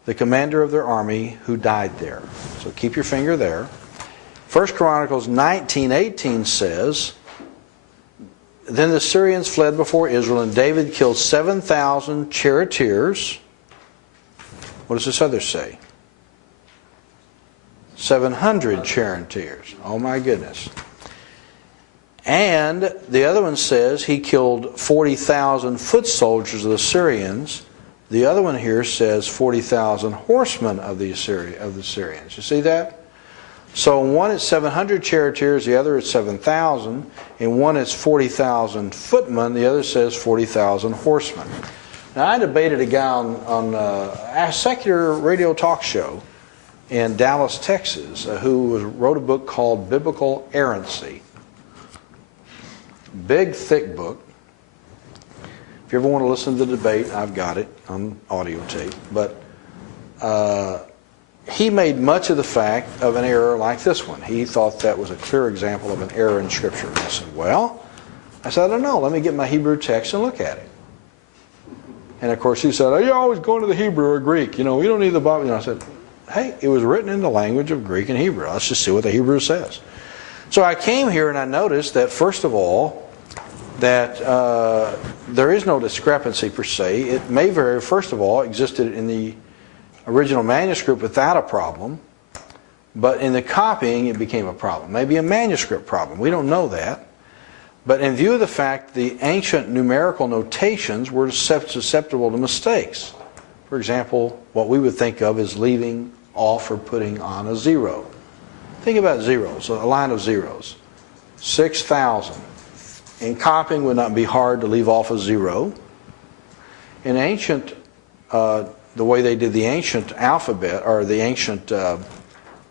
the commander of their army, who died there. So keep your finger there. 1 Chronicles 19:18 says, then the Syrians fled before Israel, and David killed 7,000 charioteers. What does this other say? 700 charioteers. Oh my goodness. And the other one says he killed 40,000 foot soldiers of the Syrians. The other one here says 40,000 horsemen of the Syrians. You see that? So one is 700 charioteers, the other is 7,000. And one is 40,000 footmen, the other says 40,000 horsemen. Now I debated a guy on a secular radio talk show in Dallas, Texas, who wrote a book called Biblical Errancy. Big, thick book. If you ever want to listen to the debate, I've got it on audio tape. But he made much of the fact of an error like this one. He thought that was a clear example of an error in Scripture. And I said, well, I don't know. Let me get my Hebrew text and look at it. And of course he said, oh, you're always going to the Hebrew or Greek. You know, we don't need the Bible. And I said, hey, it was written in the language of Greek and Hebrew. Let's just see what the Hebrew says. So I came here and I noticed that, first of all, that there is no discrepancy per se. It may very, first of all, existed in the original manuscript without a problem, but in the copying it became a problem. Maybe a manuscript problem. We don't know that. But in view of the fact the ancient numerical notations were susceptible to mistakes. For example, what we would think of as leaving off or putting on a zero. Think about zeros, a line of zeros. 6,000. In copying, it would not be hard to leave off a zero. In ancient, the way they did the ancient alphabet, or the ancient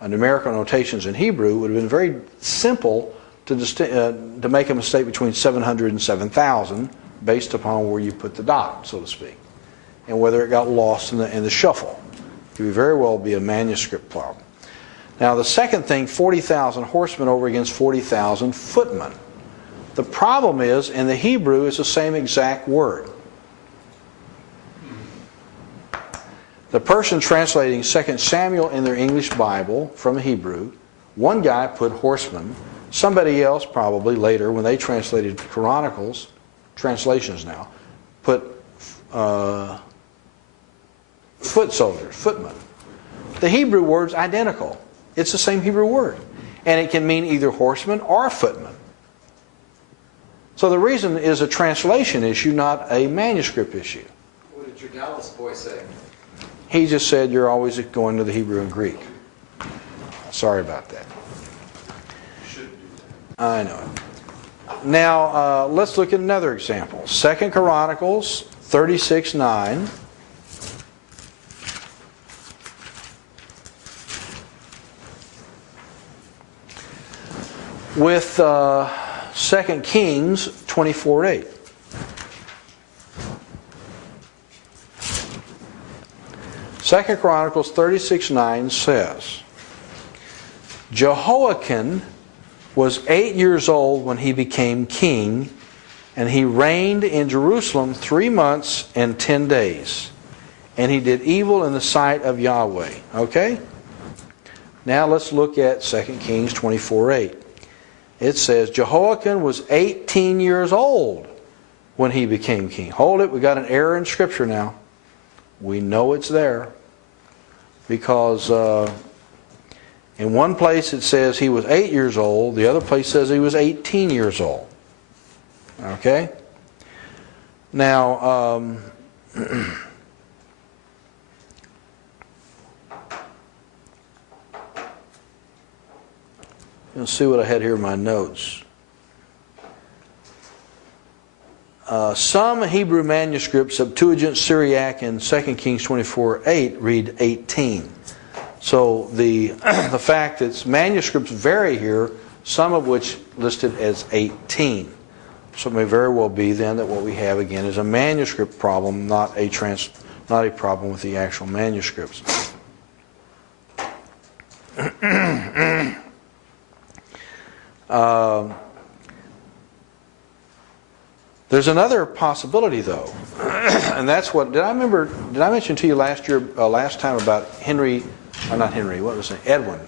numerical notations in Hebrew, would have been very simple to make a mistake between 700 and 7,000 based upon where you put the dot, so to speak, and whether it got lost in the shuffle. It could very well be a manuscript problem. Now the second thing, 40,000 horsemen over against 40,000 footmen. The problem is, in the Hebrew, it's the same exact word. The person translating 2 Samuel in their English Bible from Hebrew, one guy put horsemen. Somebody else probably later, when they translated Chronicles, translations now, put foot soldiers, footmen. The Hebrew word's identical. It's the same Hebrew word. And it can mean either horseman or footman. So the reason is a translation issue, not a manuscript issue. What did your Dallas boy say? He just said you're always going to the Hebrew and Greek. Sorry about that. I know it. Now, let's look at another example. 2 Chronicles 36:9. With 2 Kings 24:8. Second Chronicles 36:9 says, Jehoiakim was 8 years old when he became king, and he reigned in Jerusalem 3 months and 10 days. And he did evil in the sight of Yahweh. Okay? Now let's look at 2 Kings 24:8. It says, Jehoiakim was 18 years old when he became king. Hold it, we got an error in Scripture now. We know it's there. Because in one place it says he was 8 years old. The other place says he was 18 years old. Okay? Now, let's see what I had here in my notes. Some Hebrew manuscripts, Septuagint, Syriac, and 2 Kings 24:8 read 18. So the fact that manuscripts vary here, some of which listed as 18. So it may very well be then that what we have again is a manuscript problem, not a problem with the actual manuscripts. There's another possibility, though, and that's what did I mention to you last time about Edwin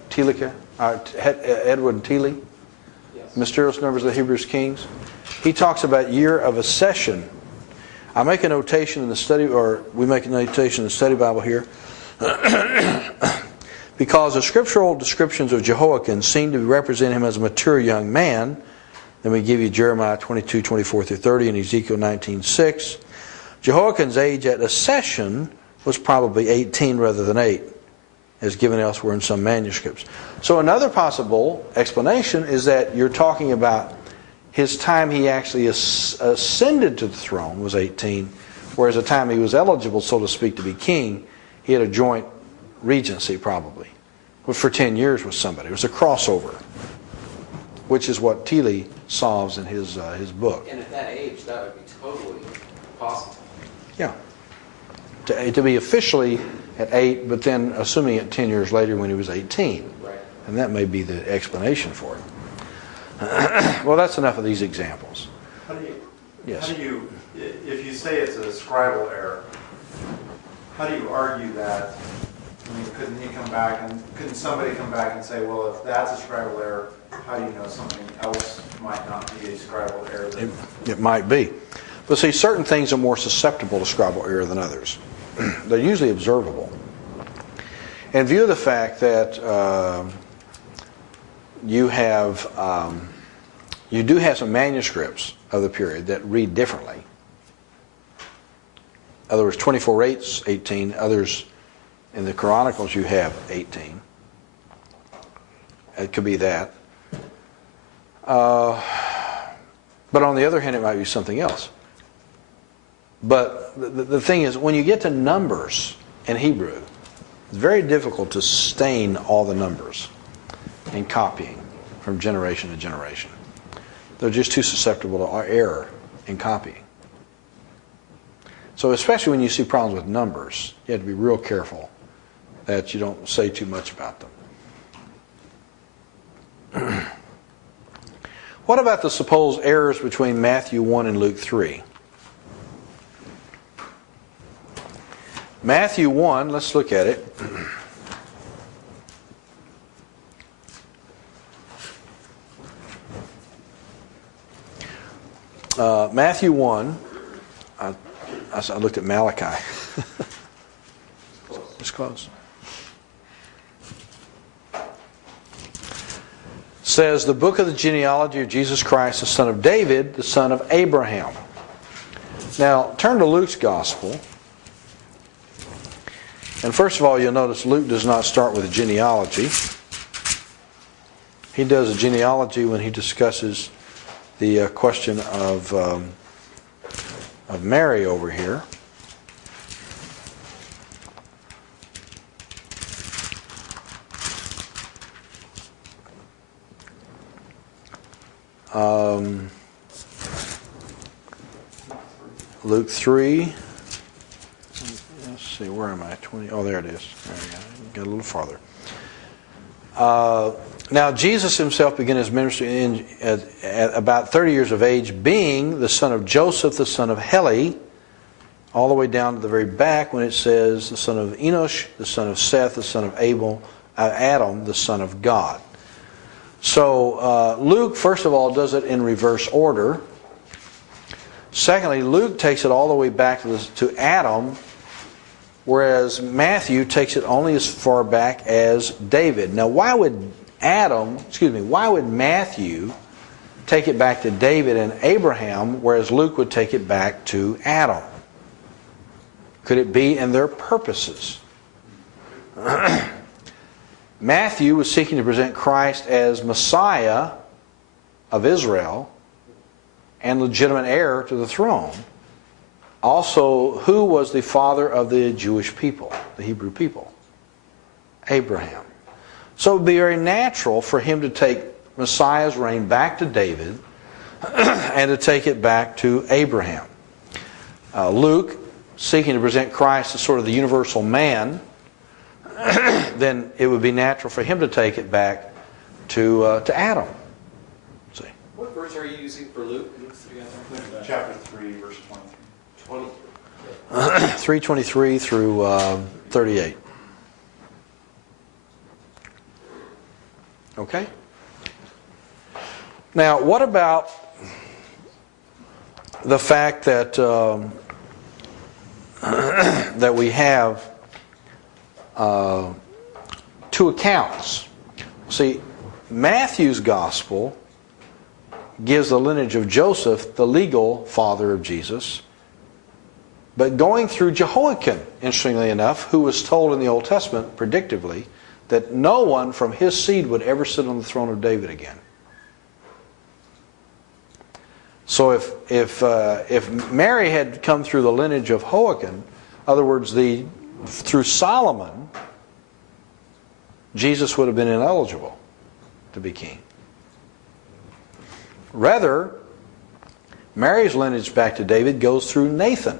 Thiele, Edwin Thiele, Yes. Mysterious Numbers of the Hebrew Kings. He talks about year of accession. I make a notation in the study, or we make a notation in the study Bible here, because the scriptural descriptions of Jehoiakim seem to represent him as a mature young man. Then we give you Jeremiah 22:24-30 and Ezekiel 19:6. Jehoiakim's age at accession was probably 18 rather than 8, as given elsewhere in some manuscripts. So another possible explanation is that you're talking about his time he actually ascended to the throne was 18, whereas the time he was eligible, so to speak, to be king, he had a joint regency probably, for 10 years with somebody. It was a crossover, which is what Thiele solves in his book. And at that age, that would be totally possible. Yeah. To be officially at 8, but then assuming it 10 years later when he was 18. Right. And that may be the explanation for it. Well, that's enough of these examples. Yes. How do you, if you say it's a scribal error, how do you argue that? I mean, couldn't somebody come back and say, well, if that's a scribal error, how do you know something else might not be a scribal error? It might be. But see, certain things are more susceptible to scribal error than others. They're usually observable. In view of the fact that you do have some manuscripts of the period that read differently. In other words, 24:8's 18. Others in the Chronicles you have 18. It could be that. But on the other hand, it might be something else. But the thing is, when you get to numbers in Hebrew, it's very difficult to sustain all the numbers in copying from generation to generation. They're just too susceptible to error in copying. So especially when you see problems with numbers, you have to be real careful that you don't say too much about them. What about the supposed errors between Matthew 1 and Luke 3? Matthew 1, let's look at it. Matthew 1, I looked at Malachi. It's close. Says, the book of the genealogy of Jesus Christ, the son of David, the son of Abraham. Now, turn to Luke's gospel. And first of all, you'll notice Luke does not start with a genealogy. He does a genealogy when he discusses the question of Mary over here. Luke 3. Let's see, where am I? 20. Oh, there it is. There we go. Get a little farther. Now, Jesus himself began his ministry at about 30 years of age, being the son of Joseph, the son of Heli, all the way down to the very back when it says the son of Enosh, the son of Seth, the son of Adam, the son of God. So Luke, first of all, does it in reverse order. Secondly, Luke takes it all the way back to Adam, whereas Matthew takes it only as far back as David. Now, why would Matthew take it back to David and Abraham, whereas Luke would take it back to Adam? Could it be in their purposes? Matthew was seeking to present Christ as Messiah of Israel and legitimate heir to the throne. Also, who was the father of the Jewish people, the Hebrew people? Abraham. So it would be very natural for him to take Messiah's reign back to David and to take it back to Abraham. Luke, seeking to present Christ as sort of the universal man, then it would be natural for him to take it back to Adam. See? What verse are you using for Luke? Chapter 3, verse 23. 3:23 through 38. Okay? Now, what about the fact that that we have two accounts? See, Matthew's gospel gives the lineage of Joseph, the legal father of Jesus, but going through Jehoiakim, interestingly enough, who was told in the Old Testament, predictively, that no one from his seed would ever sit on the throne of David again. So if Mary had come through the lineage of Joachim, in other words, through Solomon, Jesus would have been ineligible to be king. Rather, Mary's lineage back to David goes through Nathan.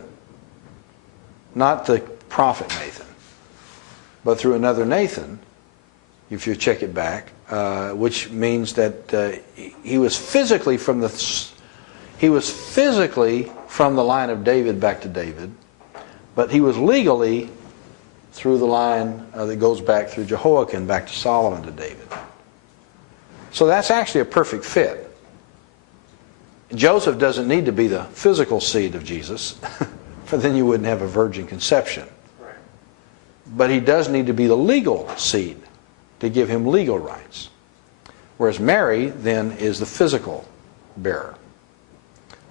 Not the prophet Nathan, but through another Nathan, if you check it back, which means that he was physically from the line of David back to David, but he was legally through the line that goes back through Jehoiakim back to Solomon to David. So that's actually a perfect fit. Joseph doesn't need to be the physical seed of Jesus, for then you wouldn't have a virgin conception. Right. But he does need to be the legal seed to give him legal rights. Whereas Mary then is the physical bearer.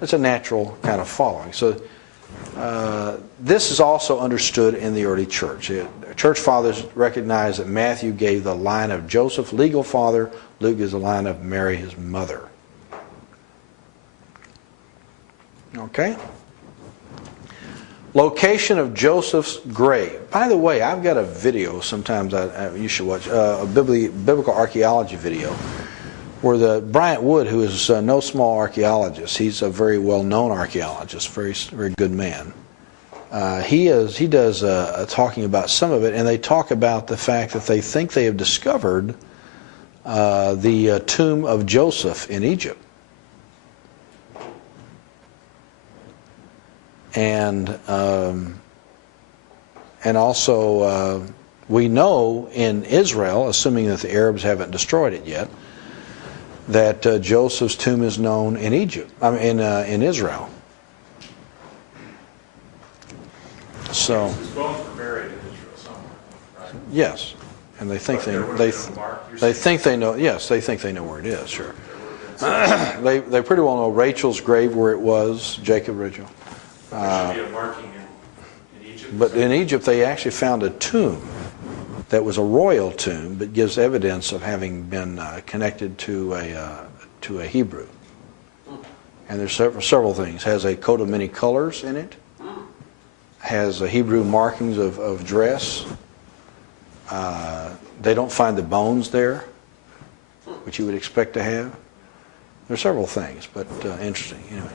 It's a natural kind of following. So this is also understood in the early church. Church fathers recognize that Matthew gave the line of Joseph, legal father. Luke is the line of Mary, his mother. Okay? Location of Joseph's grave. By the way, I've got a video sometimes you should watch, a biblical archaeology video, where Bryant Wood, who is no small archaeologist, he's a very well-known archaeologist, very good man. He does talking about some of it, and they talk about the fact that they think they have discovered the tomb of Joseph in Egypt. And also we know in Israel, assuming that the Arabs haven't destroyed it yet, that Joseph's tomb is known in Egypt. In Israel. So His bones were buried in Israel somewhere, right? yes, and they think But there would they have been a mark, you're they saying? think they know. Yes, they think they know where it is. Sure. There would have been some- They pretty well know Rachel's grave where it was, Jacob, Rachel. There should be a marking in Egypt. But in Egypt, they actually found a tomb that was a royal tomb, but gives evidence of having been connected to a Hebrew. And there's several things. Has a coat of many colors in it. Has Hebrew markings of dress. They don't find the bones there, which you would expect to have. There are several things, but interesting anyway.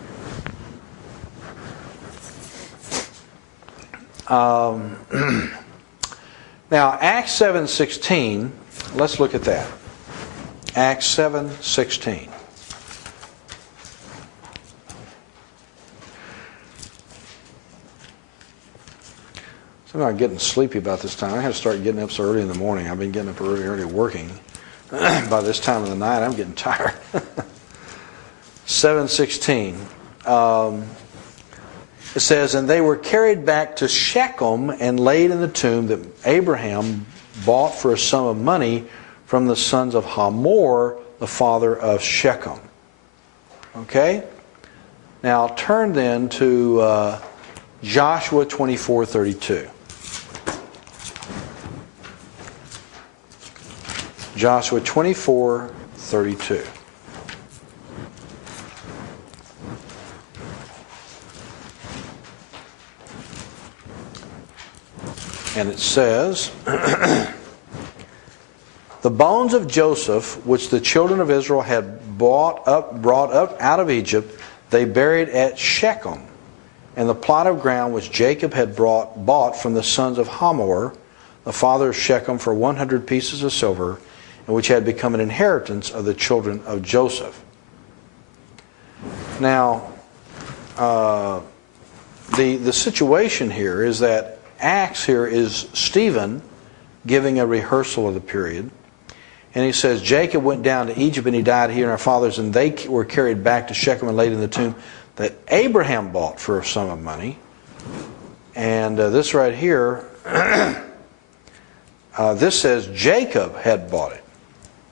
Now, Acts 7:16, let's look at that. Acts 7:16. So I'm getting sleepy about this time. I have to start getting up so early in the morning. I've been getting up early working. By this time of the night, I'm getting tired. 7:16. It says, and they were carried back to Shechem and laid in the tomb that Abraham bought for a sum of money from the sons of Hamor, the father of Shechem. Okay? Now turn then to Joshua 24:32. Joshua 24:32. And it says, the bones of Joseph, which the children of Israel had brought up out of Egypt, they buried at Shechem, and the plot of ground which Jacob had bought from the sons of Hamor, the father of Shechem, for 100 pieces of silver, and which had become an inheritance of the children of Joseph. Now, the situation here is that Acts here is Stephen giving a rehearsal of the period. And he says, Jacob went down to Egypt and he died here in our fathers, and they were carried back to Shechem and laid in the tomb that Abraham bought for a sum of money. And this right here, this says Jacob had bought it.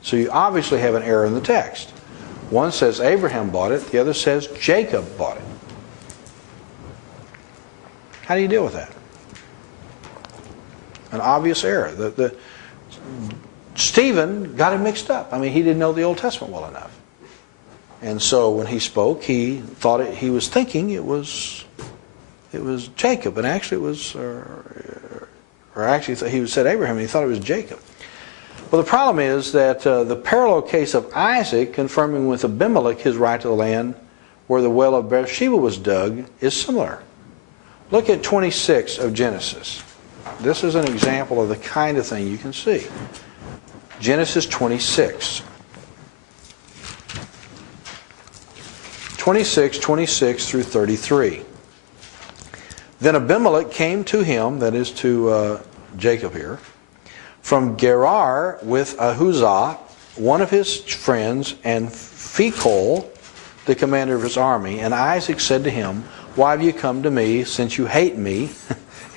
So you obviously have an error in the text. One says Abraham bought it, the other says Jacob bought it. How do you deal with that? An obvious error. Stephen got it mixed up. I mean, he didn't know the Old Testament well enough. And so when he spoke, he thought he was thinking it was Jacob, and actually it was, or actually he said Abraham, and he thought it was Jacob. Well, the problem is that the parallel case of Isaac confirming with Abimelech his right to the land where the well of Beersheba was dug is similar. Look at 26 of Genesis. This is an example of the kind of thing you can see. Genesis 26. 26 through 33. Then Abimelech came to him, that is to Jacob here, from Gerar with Ahuzah, one of his friends, and Phicol, the commander of his army. And Isaac said to him, why have you come to me, since you hate me,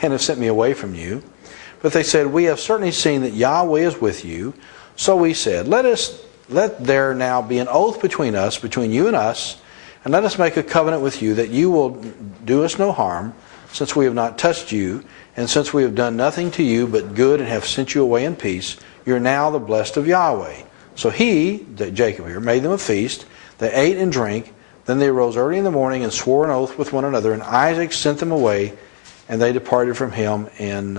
and have sent me away from you? But they said, we have certainly seen that Yahweh is with you. So we said, let there now be an oath between us, between you and us, and let us make a covenant with you that you will do us no harm, since we have not touched you, and since we have done nothing to you but good and have sent you away in peace. You are now the blessed of Yahweh. So he, Jacob here, made them a feast. They ate and drank. Then they arose early in the morning and swore an oath with one another. And Isaac sent them away, and they departed from him in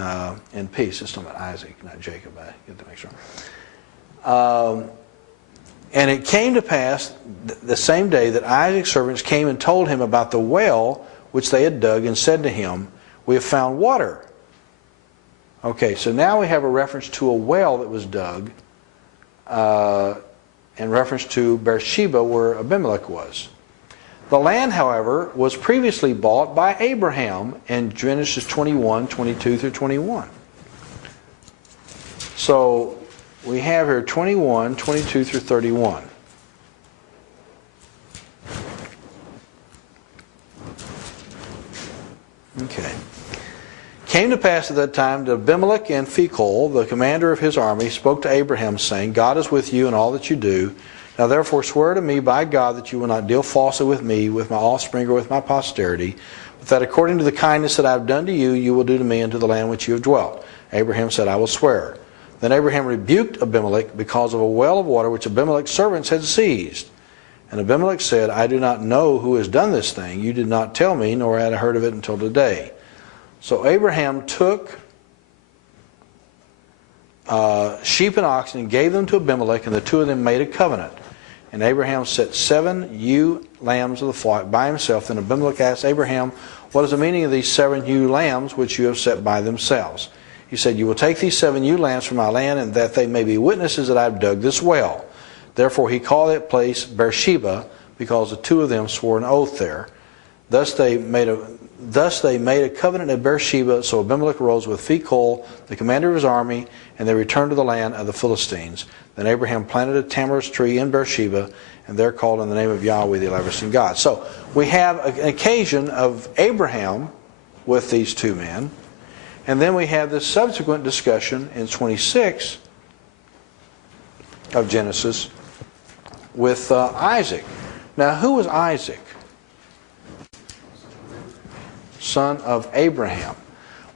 peace. It's talking about Isaac, not Jacob. I get to make sure. And it came to pass the same day that Isaac's servants came and told him about the well which they had dug, and said to him, we have found water. Okay, so now we have a reference to a well that was dug, in reference to Beersheba where Abimelech was. The land, however, was previously bought by Abraham in Genesis 21, 22 through 21. So we have here 21, 22 through 31. Okay. Came to pass at that time that Abimelech and Phicol, the commander of his army, spoke to Abraham, saying, God is with you in all that you do. Now therefore swear to me by God that you will not deal falsely with me, with my offspring, or with my posterity, but that according to the kindness that I have done to you, you will do to me and to the land which you have dwelt. Abraham said, I will swear. Then Abraham rebuked Abimelech because of a well of water which Abimelech's servants had seized. And Abimelech said, I do not know who has done this thing. You did not tell me, nor had I heard of it until today. So Abraham took sheep and oxen and gave them to Abimelech, and the two of them made a covenant. And Abraham set 7 ewe lambs of the flock by himself. Then Abimelech asked Abraham, what is the meaning of these 7 ewe lambs which you have set by themselves? He said, you will take these 7 ewe lambs from my land, and that they may be witnesses that I have dug this well. Therefore he called that place Beersheba, because the two of them swore an oath there. Thus they made a covenant at Beersheba. So Abimelech arose with Phicol, the commander of his army, and they returned to the land of the Philistines. Then Abraham planted a tamarisk tree in Beersheba, and there called on the name of Yahweh, the everlasting God. So we have an occasion of Abraham with these two men, and then we have this subsequent discussion in 26 of Genesis with Isaac. Now, who was Isaac? Son of Abraham.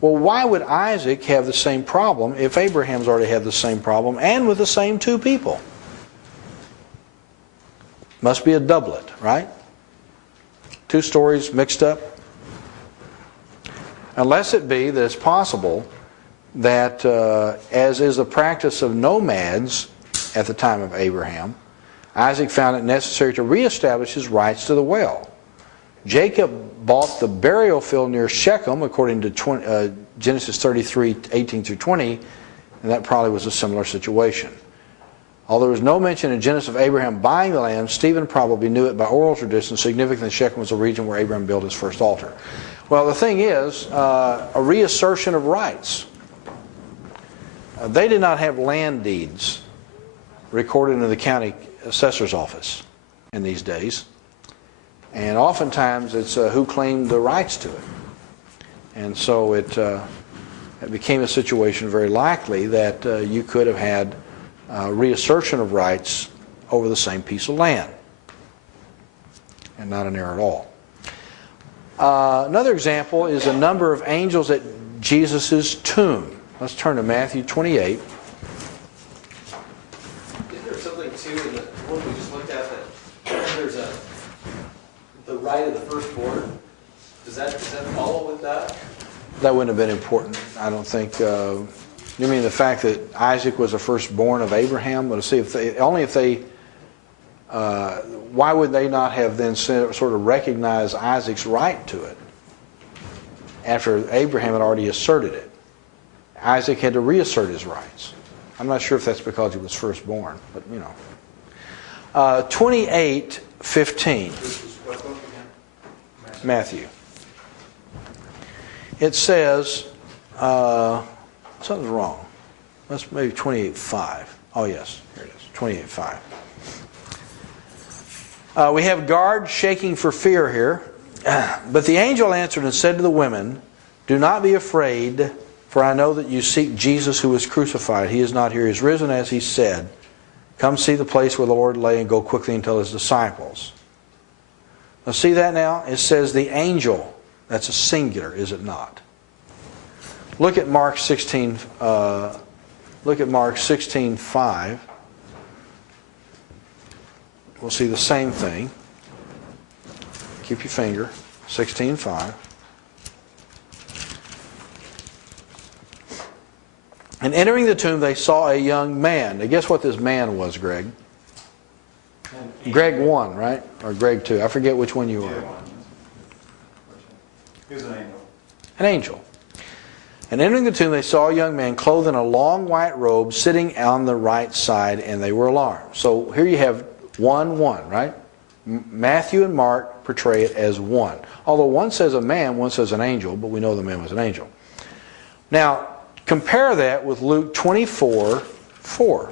Well, why would Isaac have the same problem if Abraham's already had the same problem and with the same two people? Must be a doublet, right? Two stories mixed up. Unless it be that it's possible that, as is the practice of nomads at the time of Abraham, Isaac found it necessary to reestablish his rights to the well. Jacob bought the burial field near Shechem, according to Genesis 33, 18 through 20, and that probably was a similar situation. Although there was no mention in Genesis of Abraham buying the land, Stephen probably knew it by oral tradition. Significantly, Shechem was the region where Abraham built his first altar. Well, the thing is, a reassertion of rights. They did not have land deeds recorded in the county assessor's office in these days. And oftentimes it's who claimed the rights to it. And so it became a situation very likely that you could have had reassertion of rights over the same piece of land. And not an error at all. Another example is a number of angels at Jesus' tomb. Let's turn to Matthew 28. Isn't there something too in the one we just looked at that there's the right of the firstborn? Does that follow with that? That wouldn't have been important, I don't think. You mean the fact that Isaac was the firstborn of Abraham? But see, why would they not have then sort of recognized Isaac's right to it after Abraham had already asserted it? Isaac had to reassert his rights. I'm not sure if that's because he was firstborn, but you know. 28:15. Matthew. It says, something's wrong. That's maybe 28:5. Oh yes, here it is, 28:5. We have guards shaking for fear here. But the angel answered and said to the women, "Do not be afraid, for I know that you seek Jesus who was crucified. He is not here, he is risen as he said. Come see the place where the Lord lay and go quickly and tell his disciples." Now see that now? It says the angel. That's a singular, is it not? Look at Mark 16. Look at Mark 16:5. We'll see the same thing. Keep your finger. 16:5. And entering the tomb, they saw a young man. Now guess what this man was, Greg? Greg 1, right? Or Greg 2. I forget which one you were. He was an angel. An angel. And entering the tomb, they saw a young man clothed in a long white robe sitting on the right side, and they were alarmed. So here you have 1:1, right? Matthew and Mark portray it as one. Although one says a man, one says an angel, but we know the man was an angel. Now, compare that with Luke 24:4.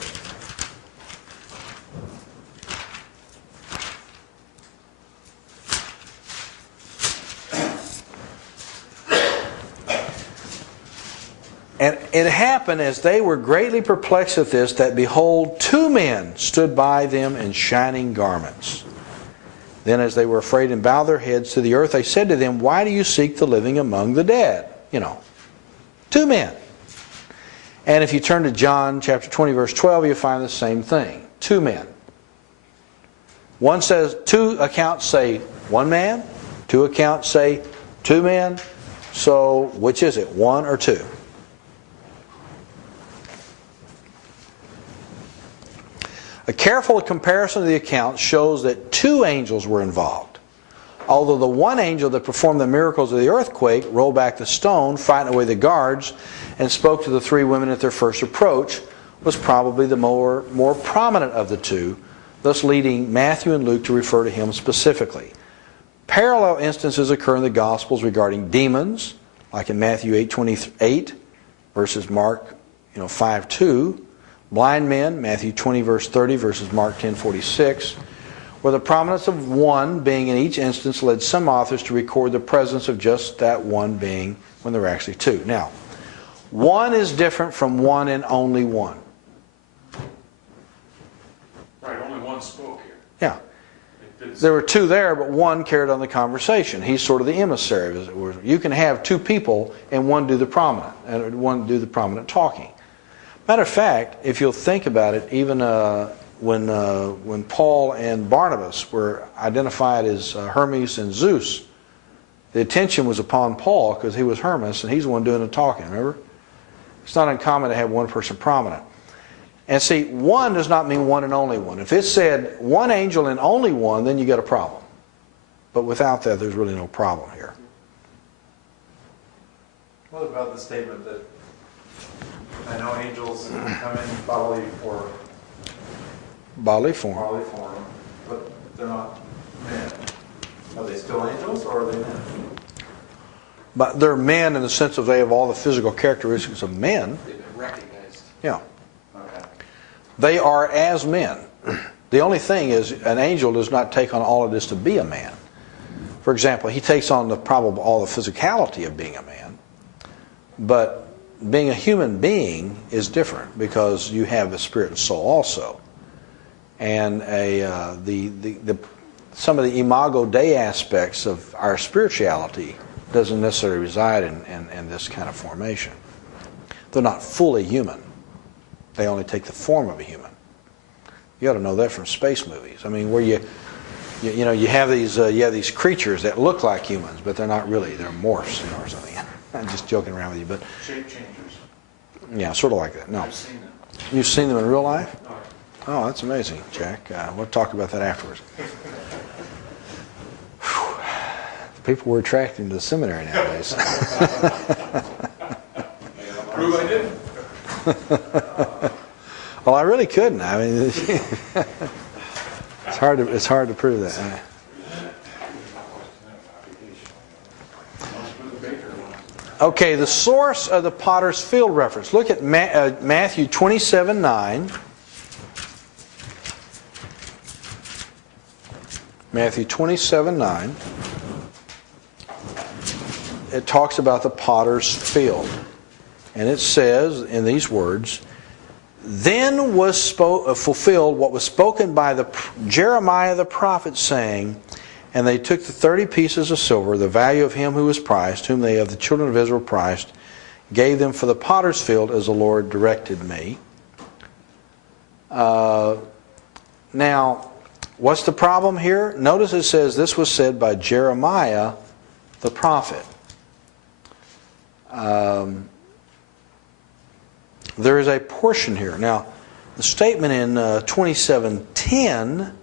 And it happened as they were greatly perplexed at this, that behold, two men stood by them in shining garments. Then as they were afraid and bowed their heads to the earth, they said to them, "Why do you seek the living among the dead?" You know, two men. And if you turn to John chapter 20, verse 12, you'll find the same thing. Two men. One says, two accounts say one man. Two accounts say two men. So which is it, one or two? A careful comparison of the accounts shows that two angels were involved. Although the one angel that performed the miracles of the earthquake, rolled back the stone, frightened away the guards, and spoke to the three women at their first approach, was probably the more prominent of the two, thus leading Matthew and Luke to refer to him specifically. Parallel instances occur in the Gospels regarding demons, like in Matthew 8:28 versus Mark 5:2. Blind men, Matthew 20, verse 30 versus Mark 10:46, where the prominence of one being in each instance led some authors to record the presence of just that one being when there were actually two. Now, one is different from one and only one. Right, only one spoke here. Yeah. There were two there, but one carried on the conversation. He's sort of the emissary, as it were. You can have two people and one do the prominent, and one do the prominent talking. Matter of fact, if you'll think about it, even when Paul and Barnabas were identified as Hermes and Zeus, the attention was upon Paul because he was Hermes and he's the one doing the talking, remember? It's not uncommon to have one person prominent. And see, one does not mean one and only one. If it said one angel and only one, then you got a problem. But without that, there's really no problem here. What about the statement that I know angels come in bodily form, Bodily form. but they're not men? Are they still angels or are they men? But they're men in the sense of they have all the physical characteristics of men. They've been recognized. Yeah. Okay. They are as men. The only thing is an angel does not take on all it is to be a man. For example, he takes on all the physicality of being a man. But being a human being is different because you have a spirit and soul also. And some of the imago Dei aspects of our spirituality doesn't necessarily reside in this kind of formation. They're not fully human. They only take the form of a human. You ought to know that from space movies. I mean, where you have these creatures that look like humans, but they're not really. They're morphs, or something. I'm just joking around with you, but Shape changers. yeah, sort of like that. No, I've seen them. you've seen them in real life? No. Oh, that's amazing, Jack. We'll talk about that afterwards. People were attracted to the seminary nowadays. Prove I didn't. Well, I really couldn't. I mean, it's hard to prove that. Okay, the source of the potter's field reference. Look at Matthew 27:9. Matthew 27:9. It talks about the potter's field. And it says in these words, "Then was fulfilled what was spoken by Jeremiah the prophet, saying, and they took the 30 pieces of silver, the value of him who was priced, whom they of the children of Israel priced, gave them for the potter's field as the Lord directed me." Now, what's the problem here? Notice it says this was said by Jeremiah the prophet. There is a portion here. Now, the statement in 27:10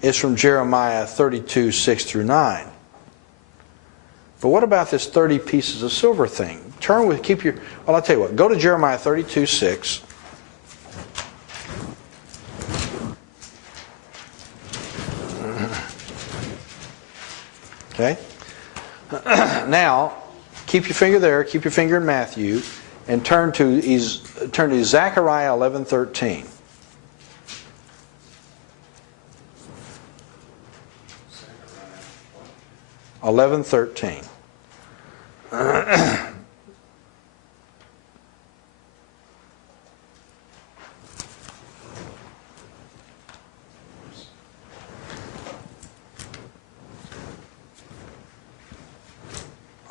is from Jeremiah 32:6 through 9. But what about this 30 pieces of silver thing? Well, I'll tell you what. Go to Jeremiah 32:6. Okay? Now, keep your finger there, keep your finger in Matthew, and turn to Zechariah 11:13. (11:13).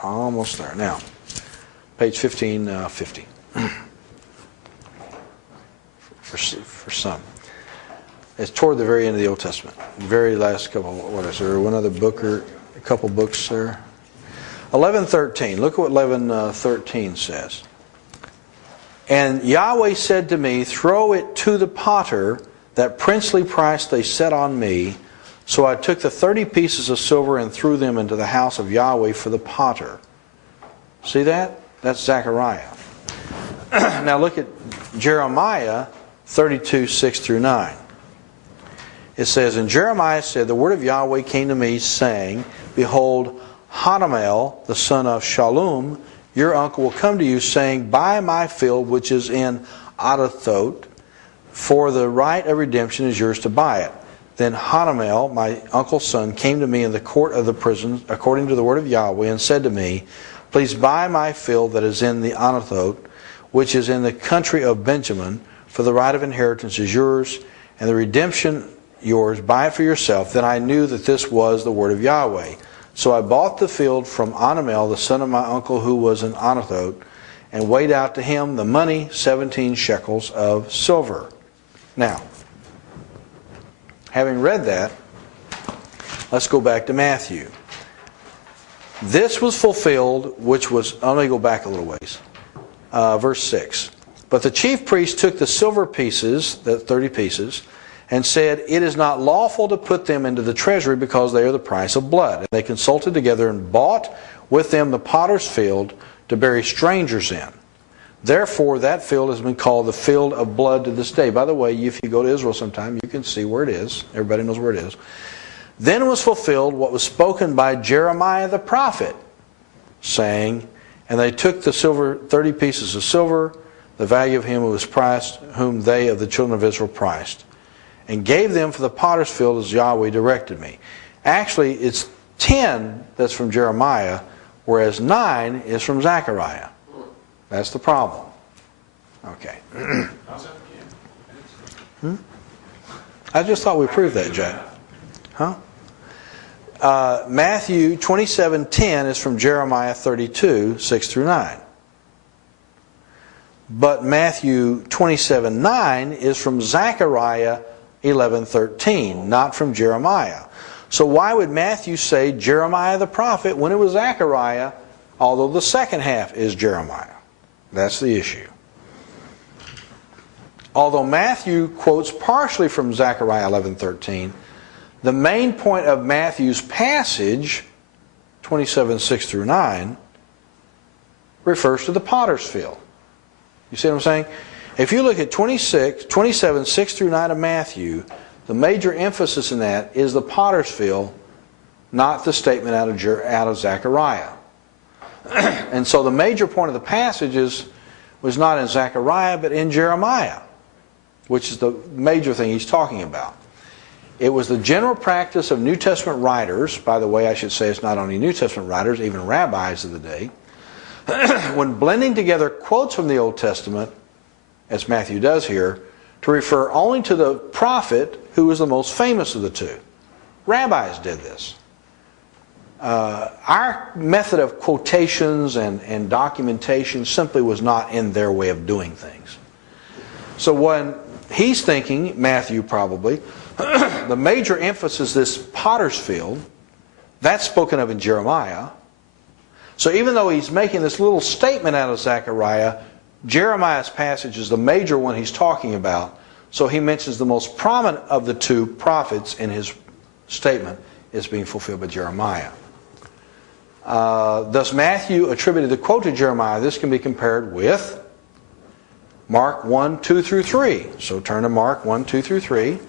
Almost there. Now, page 1550. For some. It's toward the very end of the Old Testament. The very last couple, what is there? One other book or a couple books there? 11:13. Look at what 11:13 says. "And Yahweh said to me, throw it to the potter, that princely price they set on me. So I took the 30 pieces of silver and threw them into the house of Yahweh for the potter." See that? That's Zechariah. Now look at Jeremiah 32:6 through 9. It says, "And Jeremiah said, the word of Yahweh came to me, saying, Behold, Hanamel, the son of Shallum, your uncle, will come to you, saying, Buy my field which is in Anathoth, for the right of redemption is yours to buy it. Then Hanamel, my uncle's son, came to me in the court of the prison, according to the word of Yahweh, and said to me, Please buy my field that is in the Anathoth, which is in the country of Benjamin, for the right of inheritance is yours, and the redemption yours. Buy it for yourself. Then I knew that this was the word of Yahweh. So I bought the field from Hanamel, the son of my uncle who was in Anathoth, and weighed out to him the money, 17 shekels of silver." Now, having read that, let's go back to Matthew. "This was fulfilled, which was..." Let me go back a little ways. Verse 6. "But the chief priest took the silver pieces, the 30 pieces, and said, "It is not lawful to put them into the treasury because they are the price of blood." And they consulted together and bought with them the potter's field to bury strangers in. Therefore, that field has been called the field of blood to this day. By the way, if you go to Israel sometime, you can see where it is. Everybody knows where it is. Then was fulfilled what was spoken by Jeremiah the prophet, saying, "And they took the silver, 30 pieces of silver, the value of him who was priced, whom they of the children of Israel priced, and gave them for the potter's field as Yahweh directed me." Actually, it's 10 that's from Jeremiah, whereas 9 is from Zechariah. That's the problem. Okay. How's that? I just thought we proved that, Jay. Huh? Matthew 27:10 is from Jeremiah 32, 6 through 9. But Matthew 27:9 is from Zechariah 11:13, not from Jeremiah. So why would Matthew say Jeremiah the prophet when it was Zechariah, although the second half is Jeremiah? That's the issue. Although Matthew quotes partially from Zechariah 11:13, the main point of Matthew's passage, 27:6 through 9, refers to the potter's field. You see what I'm saying? If you look at 27:6 through 9 of Matthew, the major emphasis in that is the potter's field, not the statement out of Zechariah. And so the major point of the passages was not in Zechariah, but in Jeremiah, which is the major thing he's talking about. It was the general practice of New Testament writers, by the way, I should say it's not only New Testament writers, even rabbis of the day, when blending together quotes from the Old Testament, as Matthew does here, to refer only to the prophet who was the most famous of the two. Rabbis did this. Our method of quotations and documentation simply was not in their way of doing things. So when he's thinking, Matthew probably, the major emphasis is this potter's field, that's spoken of in Jeremiah. So even though he's making this little statement out of Zechariah, Jeremiah's passage is the major one he's talking about. So he mentions the most prominent of the two prophets in his statement is being fulfilled by Jeremiah. Thus Matthew attributed the quote to Jeremiah. This can be compared with Mark 1, 2 through 3. So turn to Mark 1, 2 through 3.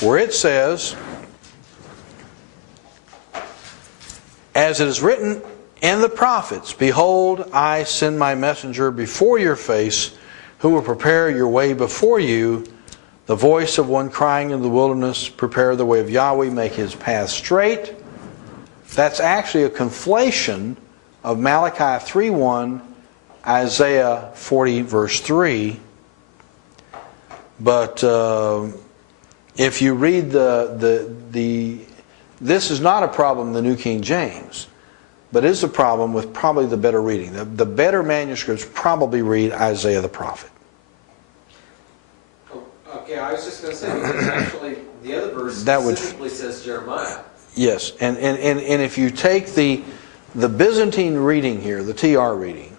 Where it says, "As it is written in the prophets, Behold, I send my messenger before your face, who will prepare your way before you, the voice of one crying in the wilderness, prepare the way of Yahweh, make his path straight." That's actually a conflation of Malachi 3:1, Isaiah 40 verse 3. But if you read this is not a problem in the New King James, but is a problem with probably the better reading. The better manuscripts probably read Isaiah the prophet. Okay, I was just going to say, because actually the other verse specifically says Jeremiah. Yes, and if you take the Byzantine reading here, the TR reading,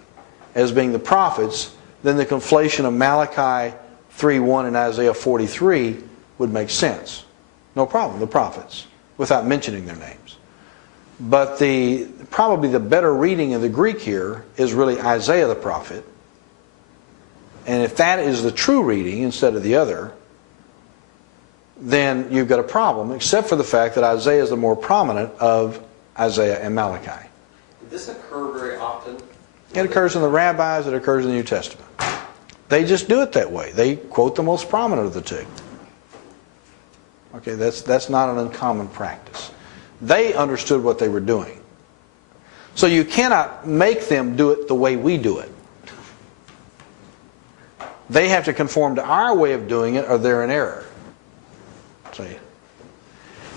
as being the prophets, then the conflation of Malachi 3:1 and Isaiah 43 would make sense. No problem, the prophets, without mentioning their names. But probably the better reading of the Greek here is really Isaiah the prophet. And if that is the true reading instead of the other, then you've got a problem, except for the fact that Isaiah is the more prominent of Isaiah and Malachi. Did this occur very often? It occurs in the rabbis, it occurs in the New Testament. They just do it that way. They quote the most prominent of the two. Okay, that's not an uncommon practice. They understood what they were doing. So you cannot make them do it the way we do it. They have to conform to our way of doing it, or they're in error. See?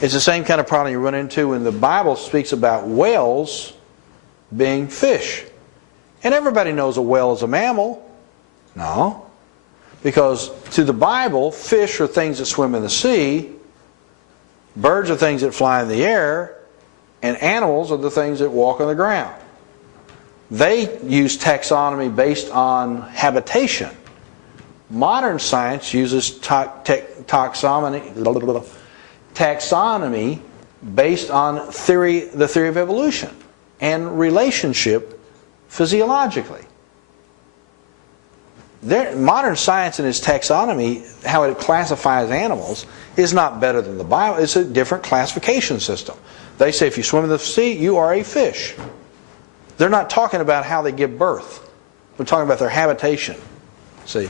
It's the same kind of problem you run into when the Bible speaks about whales being fish. And everybody knows a whale is a mammal. No. Because to the Bible, fish are things that swim in the sea, birds are things that fly in the air, and animals are the things that walk on the ground. They use taxonomy based on habitation. Modern science uses taxonomy based on the theory of evolution and relationship physiologically. Modern science and its taxonomy, how it classifies animals, is not better than the Bible. It's a different classification system. They say if you swim in the sea, you are a fish. They're not talking about how they give birth. They're talking about their habitation. See?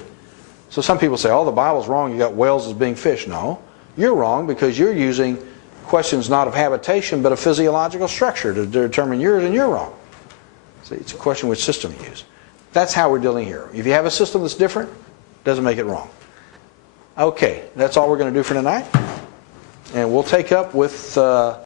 So some people say, oh, the Bible's wrong, you got whales as being fish. No, you're wrong because you're using questions not of habitation but of physiological structure to determine yours, and you're wrong. See, it's a question which system you use. That's how we're dealing here. If you have a system that's different, it doesn't make it wrong. Okay, that's all we're going to do for tonight. And we'll take up with...